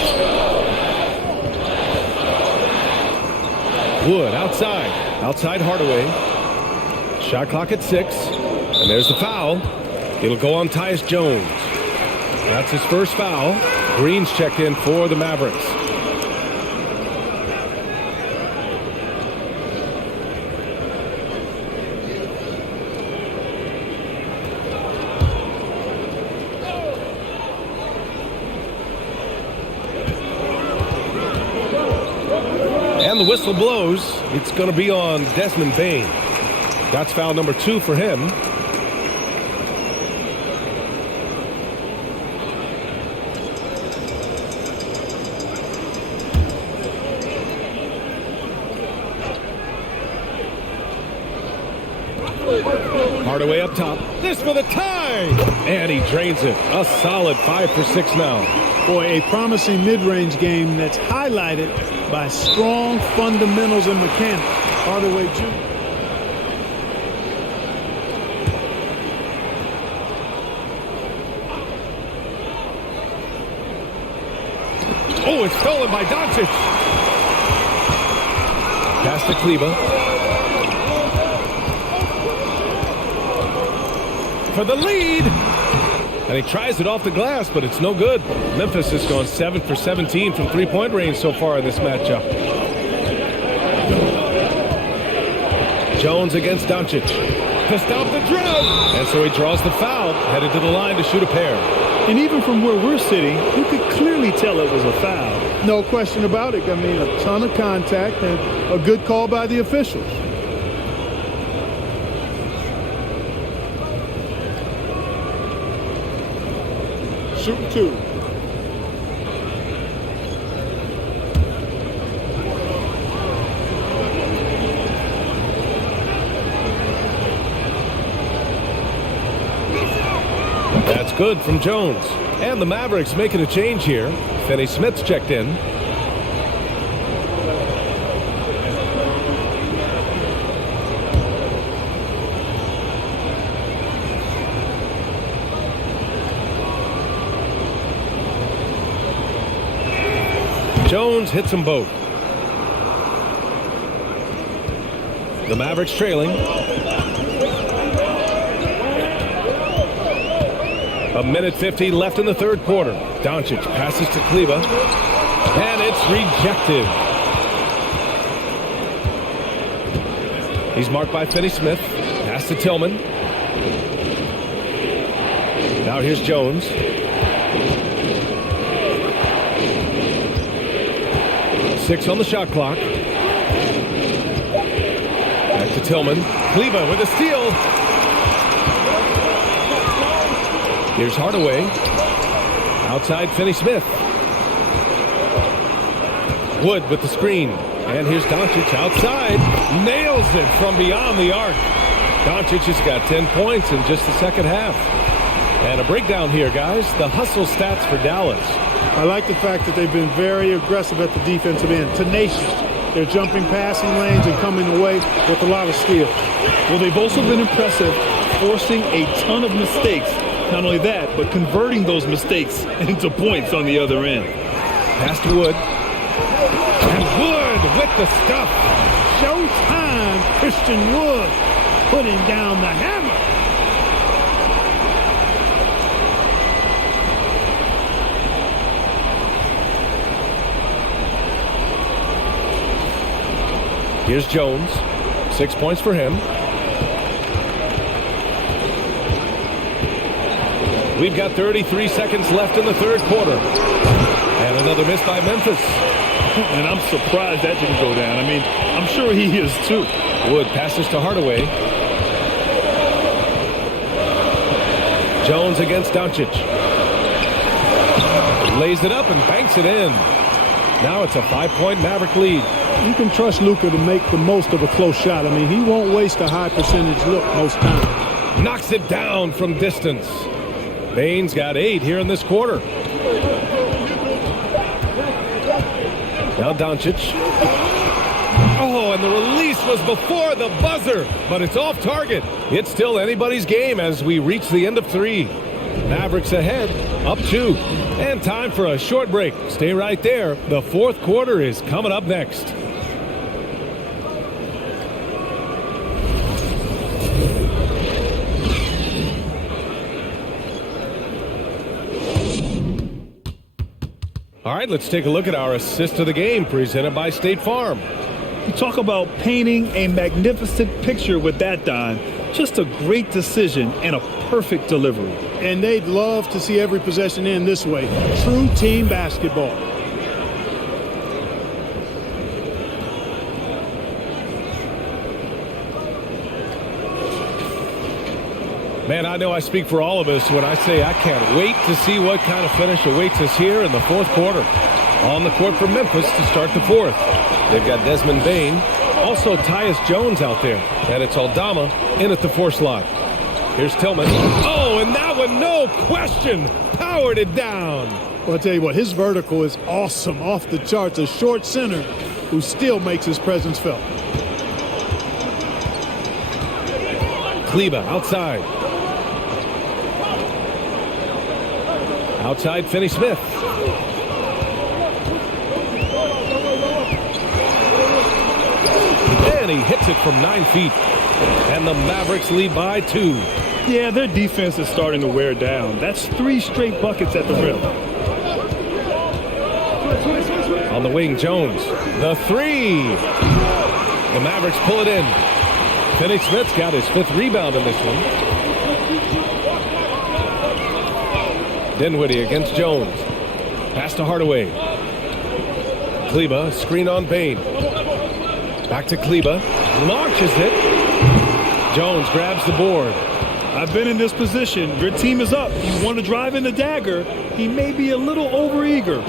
Wood outside. Outside Hardaway. Shot clock at 6. And there's the foul. It'll go on Tyus Jones. That's his first foul. Green's checked in for the Mavericks. And the whistle blows. It's going to be on Desmond Bane. That's foul number 2 for him. Hardaway up top. This for the tie. And he drains it. A solid 5 for 6 now. Boy, a promising mid-range game that's highlighted by strong fundamentals and mechanics. Hardaway Jr. Oh, it's stolen by Doncic. Pass to Kleba. For the lead. And he tries it off the glass, but it's no good. Memphis has gone 7 for 17 from three-point range so far in this matchup. Jones against Doncic. To stop the drought. And so he draws the foul, headed to the line to shoot a pair. And even from where we're sitting, you could clearly tell it was a foul. No question about it. I mean, a ton of contact and a good call by the officials. Shooting 2. That's good from Jones. And the Mavericks making a change here. Finney Smith's checked in. Jones hits them both. The Mavericks trailing. A minute 50 left in the third quarter. Doncic passes to Kleber. And it's rejected. He's marked by Finney Smith. Pass to Tillman. Now here's Jones. Six on the shot clock. Back to Tillman. Kleber with a steal. Here's Hardaway. Outside Finney Smith. Wood with the screen. And here's Doncic outside. Nails it from beyond the arc. Doncic has got 10 points in just the second half. And a breakdown here, guys. The hustle stats for Dallas. I like the fact that they've been very aggressive at the defensive end. Tenacious. They're jumping passing lanes and coming away with a lot of skill. Well, they've also been impressive, forcing a ton of mistakes. Not only that, but converting those mistakes into points on the other end. Pass to Wood. And Wood with the stuff. Showtime, Christian Wood putting down the hammer. Here's Jones. 6 points for him. We've got 33 seconds left in the third quarter. And another miss by Memphis. And I'm surprised that didn't go down. I mean, I'm sure he is too. Wood passes to Hardaway. Jones against Doncic. Lays it up and banks it in. Now it's a 5-point Maverick lead. You can trust Luka to make the most of a close shot. I mean, he won't waste a high percentage look most times. Knocks it down from distance. Bane's got 8 here in this quarter. Now Doncic. Oh, and the release was before the buzzer, but it's off target. It's still anybody's game as we reach the end of 3. Mavericks ahead, up 2. And time for a short break. Stay right there. The fourth quarter is coming up next. All right, let's take a look at our assist of the game presented by State Farm. You talk about painting a magnificent picture with that, Don. Just a great decision and a perfect delivery. And they'd love to see every possession end this way. True team basketball. Man, I know I speak for all of us when I say I can't wait to see what kind of finish awaits us here in the fourth quarter. On the court for Memphis to start the fourth. They've got Desmond Bane, also Tyus Jones out there, and it's Aldama in at the 4 slot. Here's Tillman. Oh, and that one, no question, powered it down. Well, I'll tell you what, his vertical is awesome, off the charts. A short center who still makes his presence felt. Kleber outside. Outside Finney Smith. And he hits it from 9 feet. And the Mavericks lead by 2. Yeah, their defense is starting to wear down. That's 3 straight buckets at the rim. On the wing, Jones. The 3. The Mavericks pull it in. Finney-Smith's got his 5th rebound in this one. Dinwiddie against Jones. Pass to Hardaway. Kleba, screen on Bane. Back to Kleba. Launches it. Jones grabs the board. I've been in this position. Your team is up. You want to drive in the dagger. He may be a little overeager.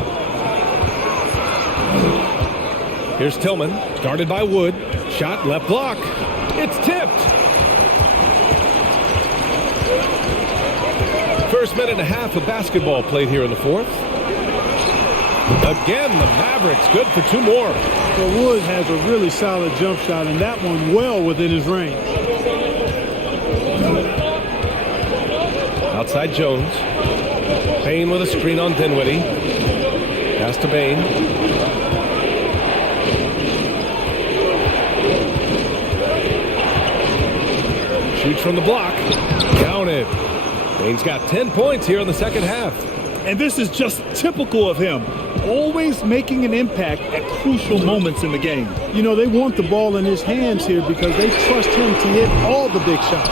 Here's Tillman, guarded by Wood. Shot left block. It's tipped. First minute and a half of basketball played here in the 4th. Again, the Mavericks good for 2 more. So Wood has a really solid jump shot, and that one well within his range. Outside Jones. Bane with a screen on Dinwiddie. Pass to Bane. Shoots from the block. Counted. Bane's got 10 points here in the second half. And this is just typical of him. Always making an impact at crucial moments in the game. You know, they want the ball in his hands here because they trust him to hit all the big shots.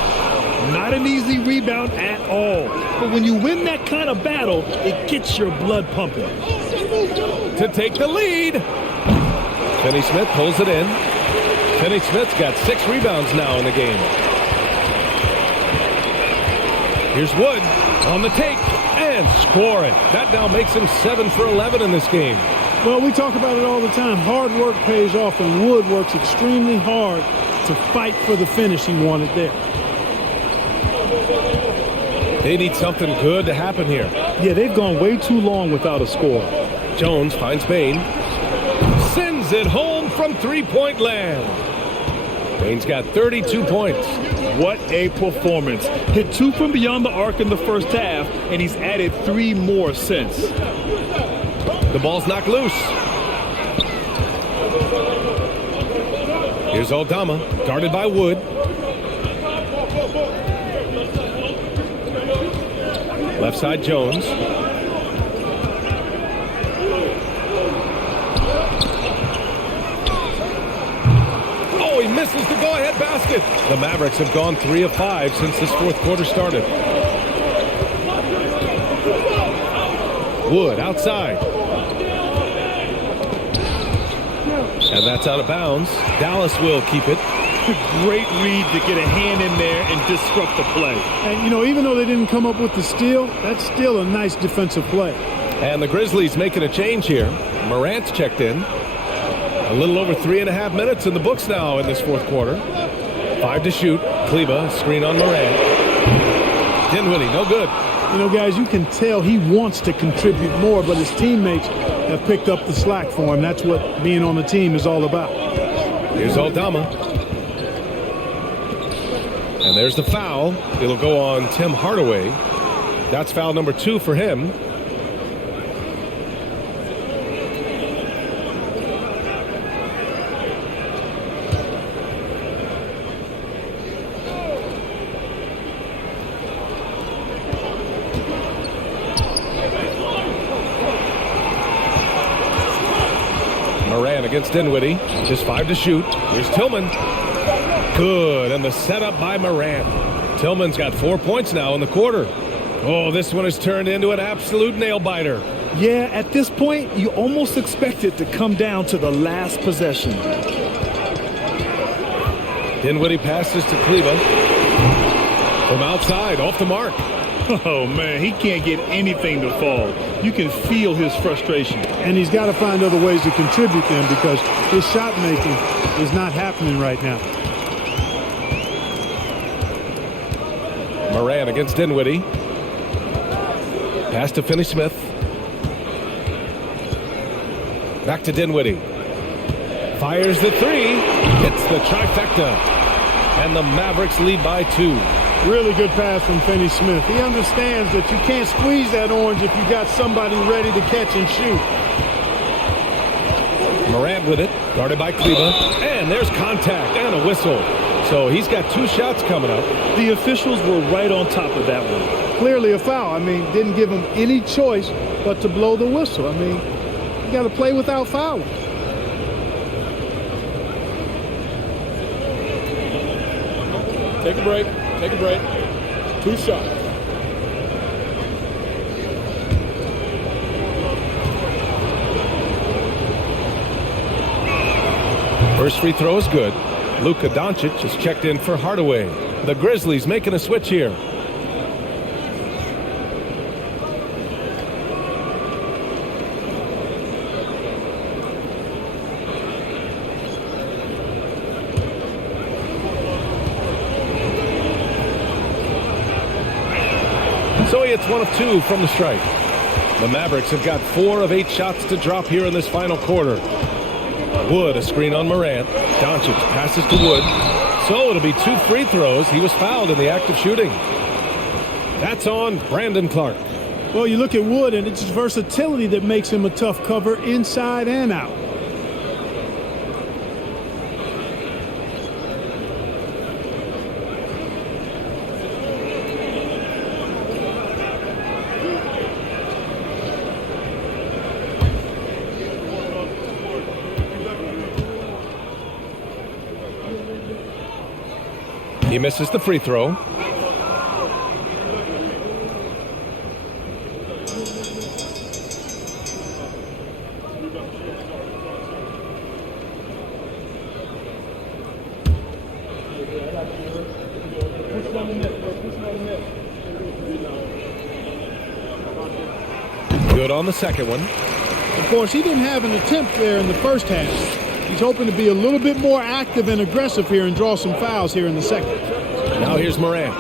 Not an easy rebound at all. But when you win that kind of battle, it gets your blood pumping. To take the lead. Finney-Smith pulls it in. Finney-Smith's got 6 rebounds now in the game. Here's Wood on the take and scoring. That now makes him 7 for 11 in this game. Well, we talk about it all the time. Hard work pays off, and Wood works extremely hard to fight for the finish he wanted there. They need something good to happen here. Yeah, they've gone way too long without a score. Jones finds Bane. Sends it home from 3-point land. Bane's got 32 points. What a performance. Hit 2 from beyond the arc in the first half, and he's added 3 more since. The ball's knocked loose. Here's Aldama, guarded by Wood. Left side Jones. Oh, he misses the go-ahead basket. The Mavericks have gone 3 of 5 since this 4th quarter started. Wood outside. And that's out of bounds. Dallas will keep it. Great read to get a hand in there and disrupt the play. And, you know, even though they didn't come up with the steal, that's still a nice defensive play. And the Grizzlies making a change here. Morant's checked in. A little over 3.5 minutes in the books now in this 4th quarter. 5 to shoot. Kleba, screen on Morant. Dinwiddie, no good. You know, guys, you can tell he wants to contribute more, but his teammates have picked up the slack for him. That's what being on the team is all about. Here's Aldama. And there's the foul. It'll go on Tim Hardaway. That's foul number 2 for him. Morant against Dinwiddie. Just 5 to shoot. Here's Tillman. Good, and the setup by Morant. Tillman's got 4 points now in the quarter. Oh, this one has turned into an absolute nail-biter. Yeah, at this point, you almost expect it to come down to the last possession. Dinwiddie passes to Kleba. From outside, off the mark. Oh, man, he can't get anything to fall. You can feel his frustration. And he's got to find other ways to contribute them because his shot making is not happening right now. Morant against Dinwiddie. Pass to Finney-Smith. Back to Dinwiddie. Fires the 3. Hits the trifecta. And the Mavericks lead by 2. Really good pass from Finney-Smith. He understands that you can't squeeze that orange if you got somebody ready to catch and shoot. Morant with it. Guarded by Kleba. And there's contact and a whistle. So he's got 2 shots coming up. The officials were right on top of that one. Clearly a foul. I mean, didn't give him any choice but to blow the whistle. I mean, you got to play without fouling. a break. Take a break. 2 shots. First free throw is good. Luka Doncic is checked in for Hardaway. The Grizzlies making a switch here. So he hits 1 of 2 from the strike. The Mavericks have got 4 of 8 shots to drop here in this final quarter. Wood, a screen on Morant. Doncic passes to Wood. So it'll be 2 free throws. He was fouled in the act of shooting. That's on Brandon Clark. Well, you look at Wood, and it's his versatility that makes him a tough cover inside and out. He misses the free throw. Good on the second one. Of course, he didn't have an attempt there in the first half. He's hoping to be a little bit more active and aggressive here and draw some fouls here in the second. Now here's Morant.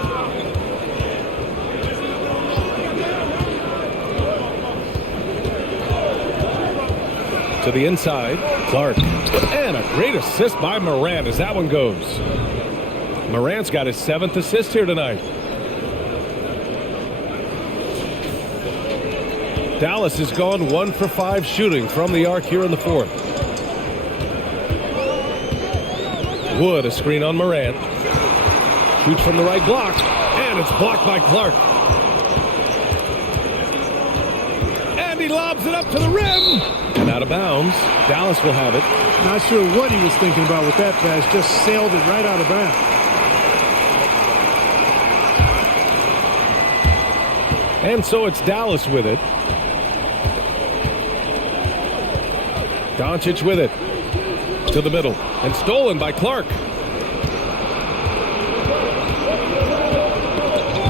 To the inside, Clark. And a great assist by Morant as that one goes. Morant's got his 7th assist here tonight. Dallas has gone 1 for 5 shooting from the arc here in the 4th. Wood, a screen on Morant. Shoots from the right block, and it's blocked by Clark. And he lobs it up to the rim. And out of bounds. Dallas will have it. Not sure what he was thinking about with that pass. Just sailed it right out of bounds. And so it's Dallas with it. Doncic with it. To the middle. And stolen by Clark.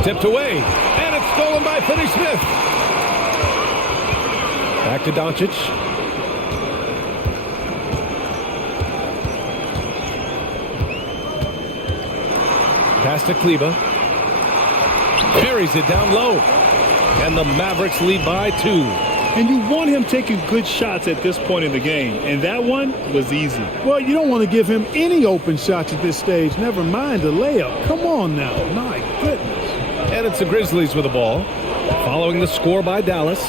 Tipped away. And it's stolen by Finney-Smith. Back to Doncic. Pass to Kleba. Carries it down low. And the Mavericks lead by 2. And you want him taking good shots at this point in the game. And that one was easy. Well, you don't want to give him any open shots at this stage. Never mind a layup. Come on now. My goodness. And it's the Grizzlies with the ball. Following the score by Dallas.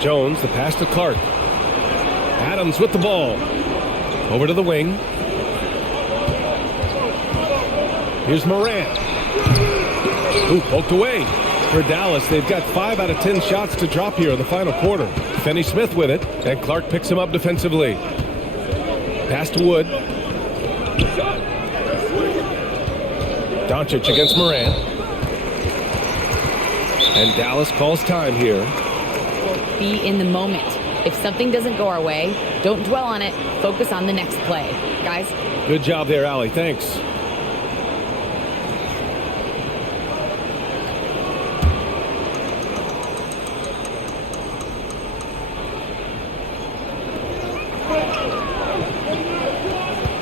Jones, the pass to Clark. Adams with the ball. Over to the wing. Here's Morant. Ooh, poked away. For Dallas, they've got 5 out of 10 shots to drop here in the final quarter. Finney-Smith with it, and Clark picks him up defensively. Pass to Wood. Doncic against Morant. And Dallas calls time here. Be in the moment. If something doesn't go our way, don't dwell on it. Focus on the next play. Guys? Good job there, Allie. Thanks.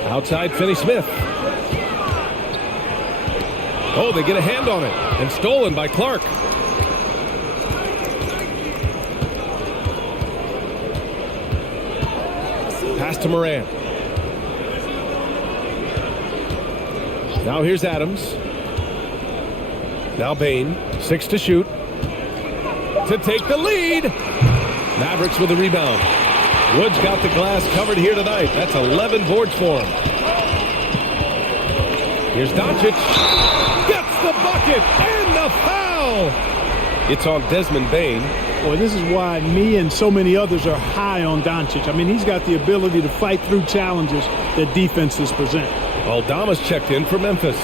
Outside Finney-Smith. Oh, they get a hand on it. And stolen by Clark. Pass to Morant. Now here's Adams. Now Bain. 6 to shoot. To take the lead. Mavericks with the rebound. Wood's got the glass covered here tonight. That's 11 boards for him. Here's Doncic. Gets the bucket and the foul. It's on Desmond Bain. Boy, this is why me and so many others are high on Doncic. I mean, he's got the ability to fight through challenges that defenses present. Aldama's checked in for Memphis.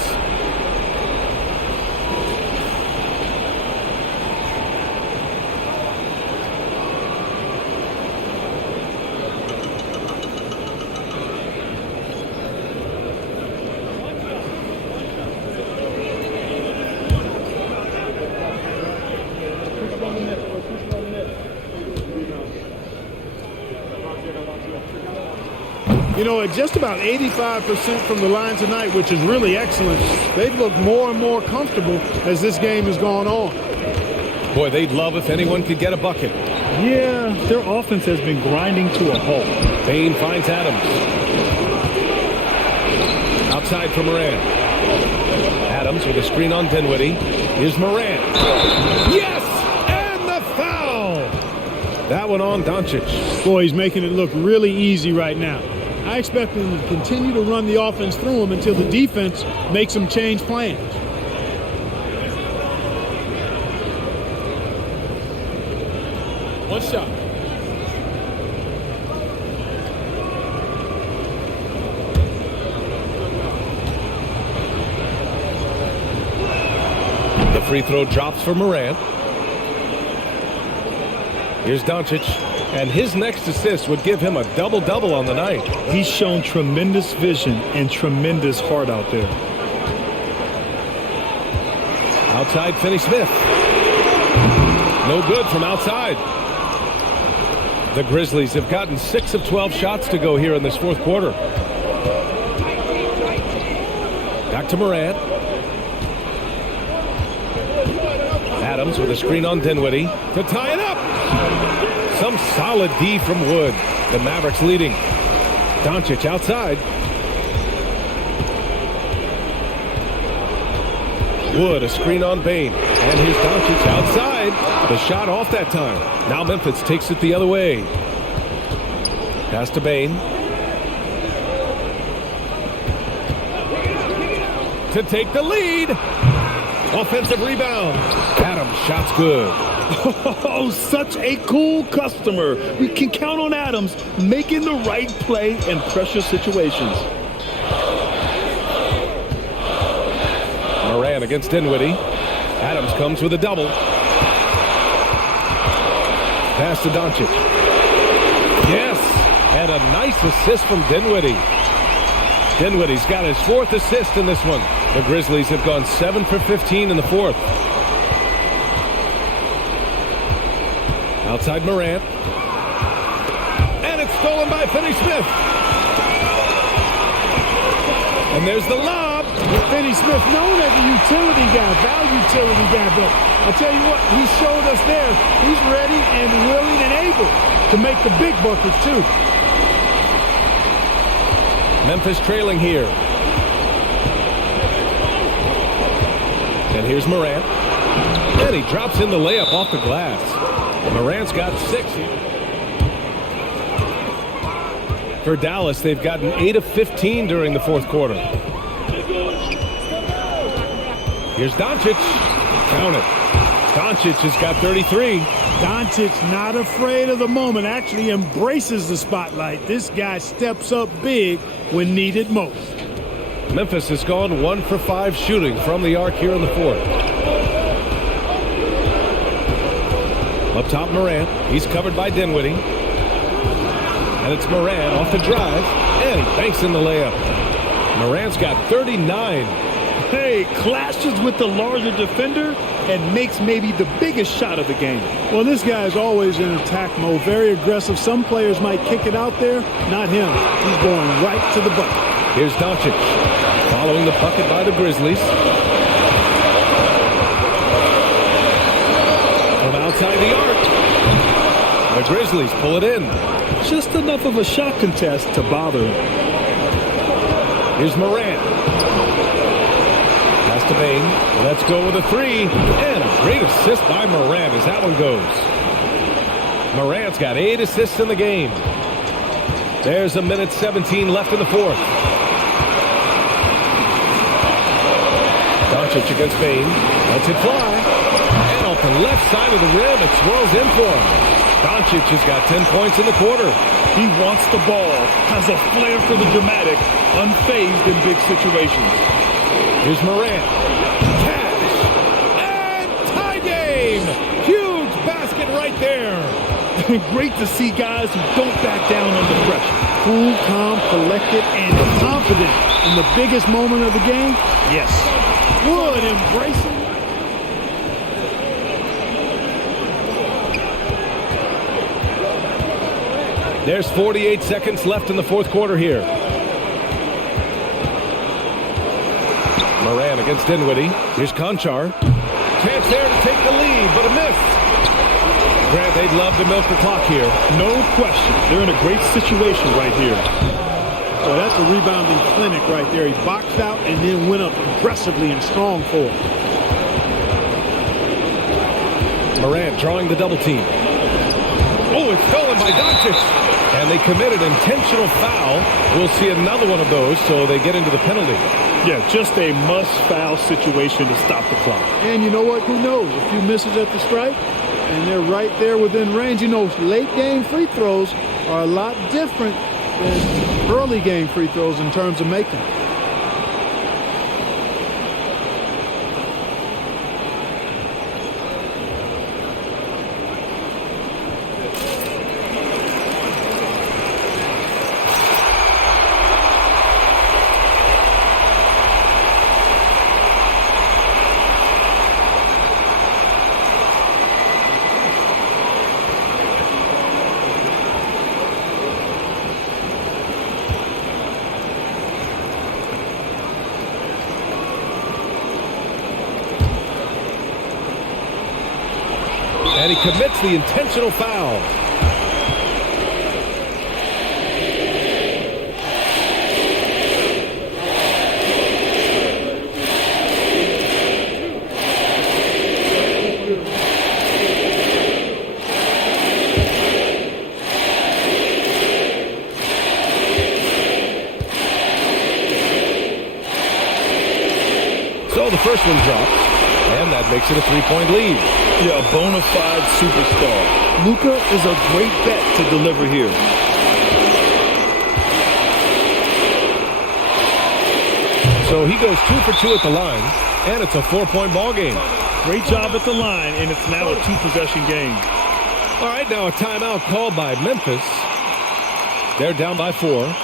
You know, at just about 85% from the line tonight, which is really excellent, they've looked more and more comfortable as this game has gone on. Boy, they'd love if anyone could get a bucket. Yeah, their offense has been grinding to a halt. Bain finds Adams. Outside for Morant. Adams with a screen on Dinwiddie. Here's Morant. Yes! And the foul! That one on Doncic. Boy, he's making it look really easy right now. I expect them to continue to run the offense through him until the defense makes them change plans. One shot. The free throw drops for Morant. Here's Doncic, and his next assist would give him a double-double on the night. He's shown tremendous vision and tremendous heart out there. Outside, Finney-Smith. No good from outside. The Grizzlies have gotten 6 of 12 shots to go here in this fourth quarter. Back to Morant. Adams with a screen on Dinwiddie to tie it up. Some solid D from Wood. The Mavericks leading. Doncic outside. Wood, a screen on Bain. And here's Doncic outside. The shot off that time. Now Memphis takes it the other way. Pass to Bain. To take the lead. Offensive rebound. Adams, shot's good. Oh, such a cool customer. We can count on Adams making the right play in pressure situations. Morant against Dinwiddie. Adams comes with a double. Pass to Doncic. Yes, and a nice assist from Dinwiddie. Dinwiddie's got his 4th assist in this one. The Grizzlies have gone 7 for 15 in the 4th. Outside Morant. And it's stolen by Finney-Smith. And there's the lob. Finney-Smith known as a utility guy, value utility guy, but I tell you what, he showed us there. He's ready and willing and able to make the big buckets too. Memphis trailing here. And here's Morant. And he drops in the layup off the glass. Morant's got 6 here. For Dallas, they've gotten 8 of 15 during the fourth quarter. Here's Doncic. Count it. Doncic has got 33. Doncic not afraid of the moment, actually embraces the spotlight. This guy steps up big when needed most. Memphis has gone 1 for 5 shooting from the arc here in the fourth. Up top, Morant. He's covered by Dinwiddie. And it's Morant off the drive. And he banks in the layup. Morant's got 39. Hey, clashes with the larger defender and makes maybe the biggest shot of the game. Well, this guy is always in attack mode, very aggressive. Some players might kick it out there, not him. He's going right to the bucket. Here's Doncic, following the bucket by the Grizzlies. From outside the arc, the Grizzlies pull it in. Just enough of a shot contest to bother him. Here's Morant. Pass to Bain. Let's go with a 3. And a great assist by Morant as that one goes. Morant's got 8 assists in the game. There's a minute 17 left in the fourth. Doncic against Bain. Lets it fly. And off the left side of the rim, it swirls in for him. Doncic has got 10 points in the quarter. He wants the ball, has a flair for the dramatic, unfazed in big situations. Here's Morant. Cash. And tie game. Huge basket right there. Great to see guys who don't back down under pressure. Cool, calm, collected, and confident in the biggest moment of the game. Yes. Wood embracing. There's 48 seconds left in the fourth quarter here. Morant against Dinwiddie. Here's Conchar. Chance there to take the lead, but a miss. Grant, they'd love to milk the clock here. No question. They're in a great situation right here. Well, that's a rebounding clinic right there. He boxed out and then went up aggressively and strong for it. Morant drawing the double team. Oh, it's stolen by Doncic. And they committed intentional foul. We'll see another one of those, so they get into the penalty. Yeah, just a must-foul situation to stop the clock. And you know what? Who knows? A few misses at the stripe, and they're right there within range. You know, late-game free throws are a lot different than early-game free throws in terms of making. And he commits the intentional foul. So the first one drops, and that makes it a three-point lead. Yeah, a bona fide superstar. Luka is a great bet to deliver here. So he goes 2 for 2 at the line, and it's a 4-point ball game. Great job at the line, and it's now a 2-possession game. All right, now a timeout called by Memphis. They're down by 4.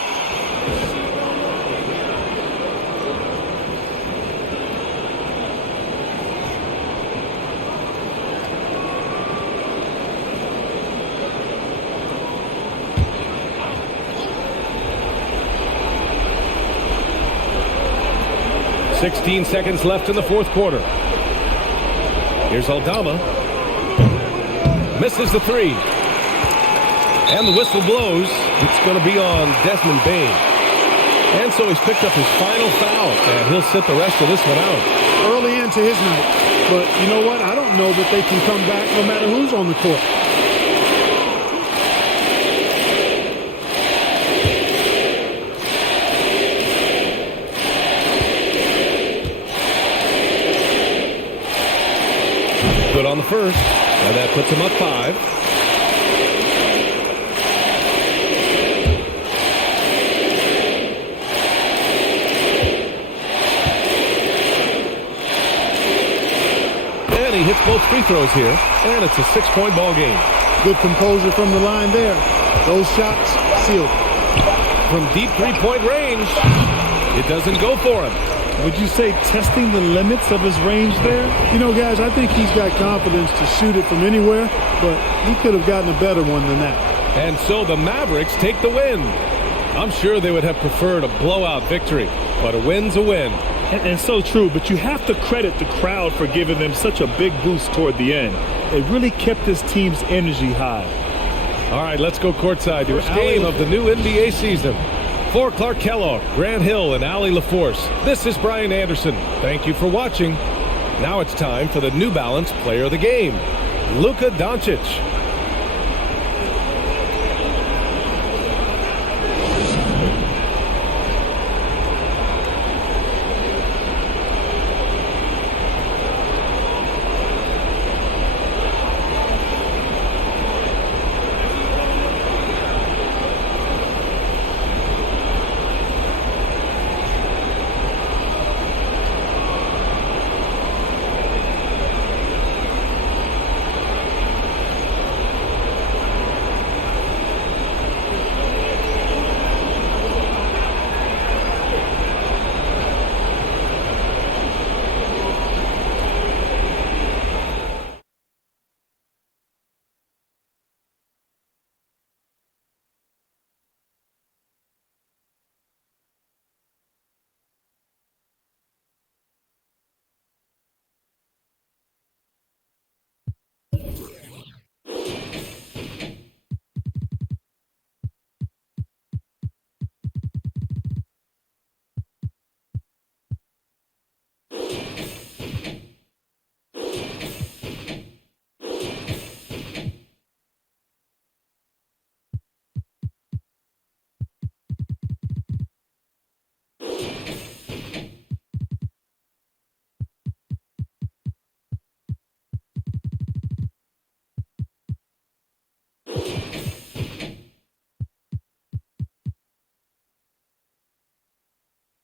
.16 seconds left in the fourth quarter. Here's Aldama. Misses the three. And the whistle blows. It's going to be on Desmond Bane. And so he's picked up his final foul. And he'll sit the rest of this one out. Early into his night. But you know what? I don't know that they can come back no matter who's on the court. Good on the first, and that puts him up 5. And he hits both free throws here, and it's a 6-point ball game. Good composure from the line there. Those shots sealed. From deep three-point range, it doesn't go for him. Would you say testing the limits of his range there? You know, guys, I think he's got confidence to shoot it from anywhere, but he could have gotten a better one than that. And so the Mavericks take the win. I'm sure they would have preferred a blowout victory, but a win's a win. And so true, but you have to credit the crowd for giving them such a big boost toward the end. It really kept this team's energy high. All right, let's go courtside. First game of the new NBA season. For Clark Kellogg, Grant Hill, and Allie LaForce, this is Brian Anderson. Thank you for watching. Now it's time for the New Balance Player of the Game, Luka Doncic.